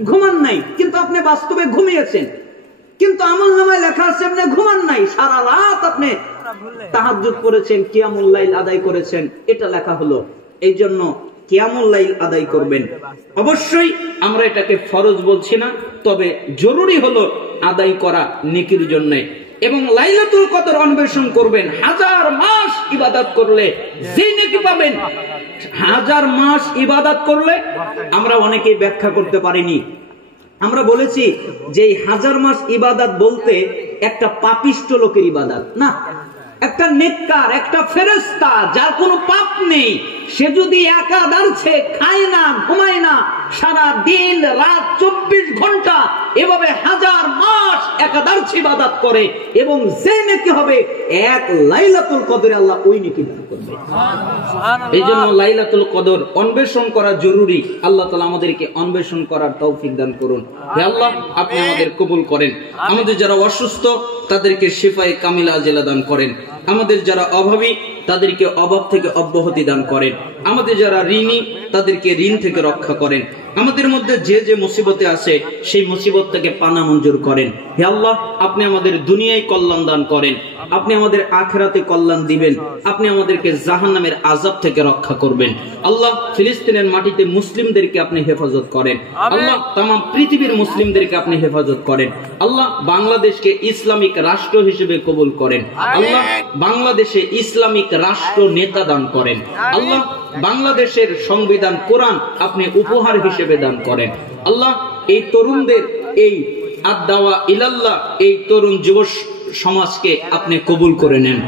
ঘুমান নাই, কিন্তু আপনি বাস্তবে ঘুমিয়েছেন। কিন্তু আমলনামায় লেখা আছে আপনি ঘুমান নাই, সারা রাত আপনি তাহাজ্জুদ করেছেন, কিয়ামুল লাইল আদায় করেছেন, এটা লেখা হলো। এই জন্য কিয়ামুল লাইল আদায় করবেন। অবশ্যই আমরা এটাকে ফরজ বলছি না, তবে জরুরি হলো আদায় করা নেকির জন্য। এবং লাইলাতুল কদর অন্বেষণ করবেন। 1000 মাস ইবাদত করলে যে নেকি পাবেন, 1000 মাস ইবাদত করলে, আমরা অনেকেই ব্যাখ্যা করতে পারিনি। আমরা বলেছি যে 1000 মাস ইবাদত বলতে একটা পাপিষ্ট লোকের ইবাদত না, একটা নেককার, একটা ফেরেশতা যার কোনো পাপ নেই, সে যদি একাদারছে, খায় না, ঘুমায় না, সারা দিন রাত 24 ঘন্টা এভাবে 1000 মাস একাদারছে ইবাদত করে, এবং যে নেকি হবে এক লাইলাতুল কদরে আল্লাহ ওই নেকি দান করবে। এই জন্য লাইলাতুল কদর অন্বেষণ করা জরুরি। আল্লাহ তাআলা আমাদেরকে অন্বেষণ করার তৌফিক দান করুন। হে আল্লাহ, আপনি আমাদের কবুল করেন। আমাদের যারা অসুস্থ তাদেরকে শিফায়ে কামিলা আজেলা দান করেন। আমাদের যারা অভাবী তাদেরকে অভাব থেকে অব্যাহতি দান করেন। আমাদের যারা ঋণী তাদেরকে ঋণ থেকে রক্ষা করেন। আমাদের মধ্যে যে যে মুসিবতে আছে সেই মুসিবত থেকে পানা মঞ্জুর করেন। হে আল্লাহ, আপনি আমাদের দুনিয়ায় কল্যাণ দান করেন, আপনি আমাদের আখিরাতে কল্যাণ দিবেন, আপনি আমাদেরকে জাহান্নামের আযাব থেকে রক্ষা করবেন। আল্লাহ, ফিলিস্তিনের মাটিতে মুসলিমদেরকে আপনি হেফাজত করেন। আল্লাহ, তাম পৃথিবীর মুসলিমদেরকে আপনি হেফাজত করেন। আল্লাহ, বাংলাদেশকে ইসলামিক রাষ্ট্র হিসেবে কবুল করেন। আল্লাহ, বাংলাদেশে ইসলামিক রাষ্ট্র নেতা দান করেন। আল্লাহ, বাংলাদেশের সংবিধান কোরআন আপনি উপহার হিসেবে দান করেন। আল্লাহ, এই তরুণদের এই আদ-দাওয়া ইলাল্লাহ, এই তরুণ যুব সমাজকে আপনি কবুল করে নেন।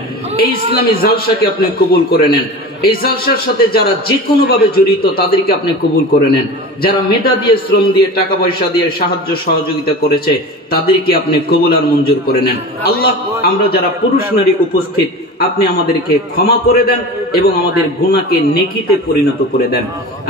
এই ইসলামী জালসাকে আপনি কবুল করে নেন। এই জালসার সাথে যারা যে কোনো ভাবে জড়িত তাদেরকে আপনি কবুল করে নেন। যারা মেধা দিয়ে, শ্রম দিয়ে, টাকা পয়সা দিয়ে সাহায্য সহযোগিতা করেছে তাদেরকে আপনি কবুল আর মঞ্জুর করে নেন। আল্লাহ, আমরা যারা পুরুষ নারী উপস্থিত, আপনি আমাদেরকে ক্ষমা করে দেন এবং আমাদের গুনাহকে নেকিতে পরিণত করে দেন।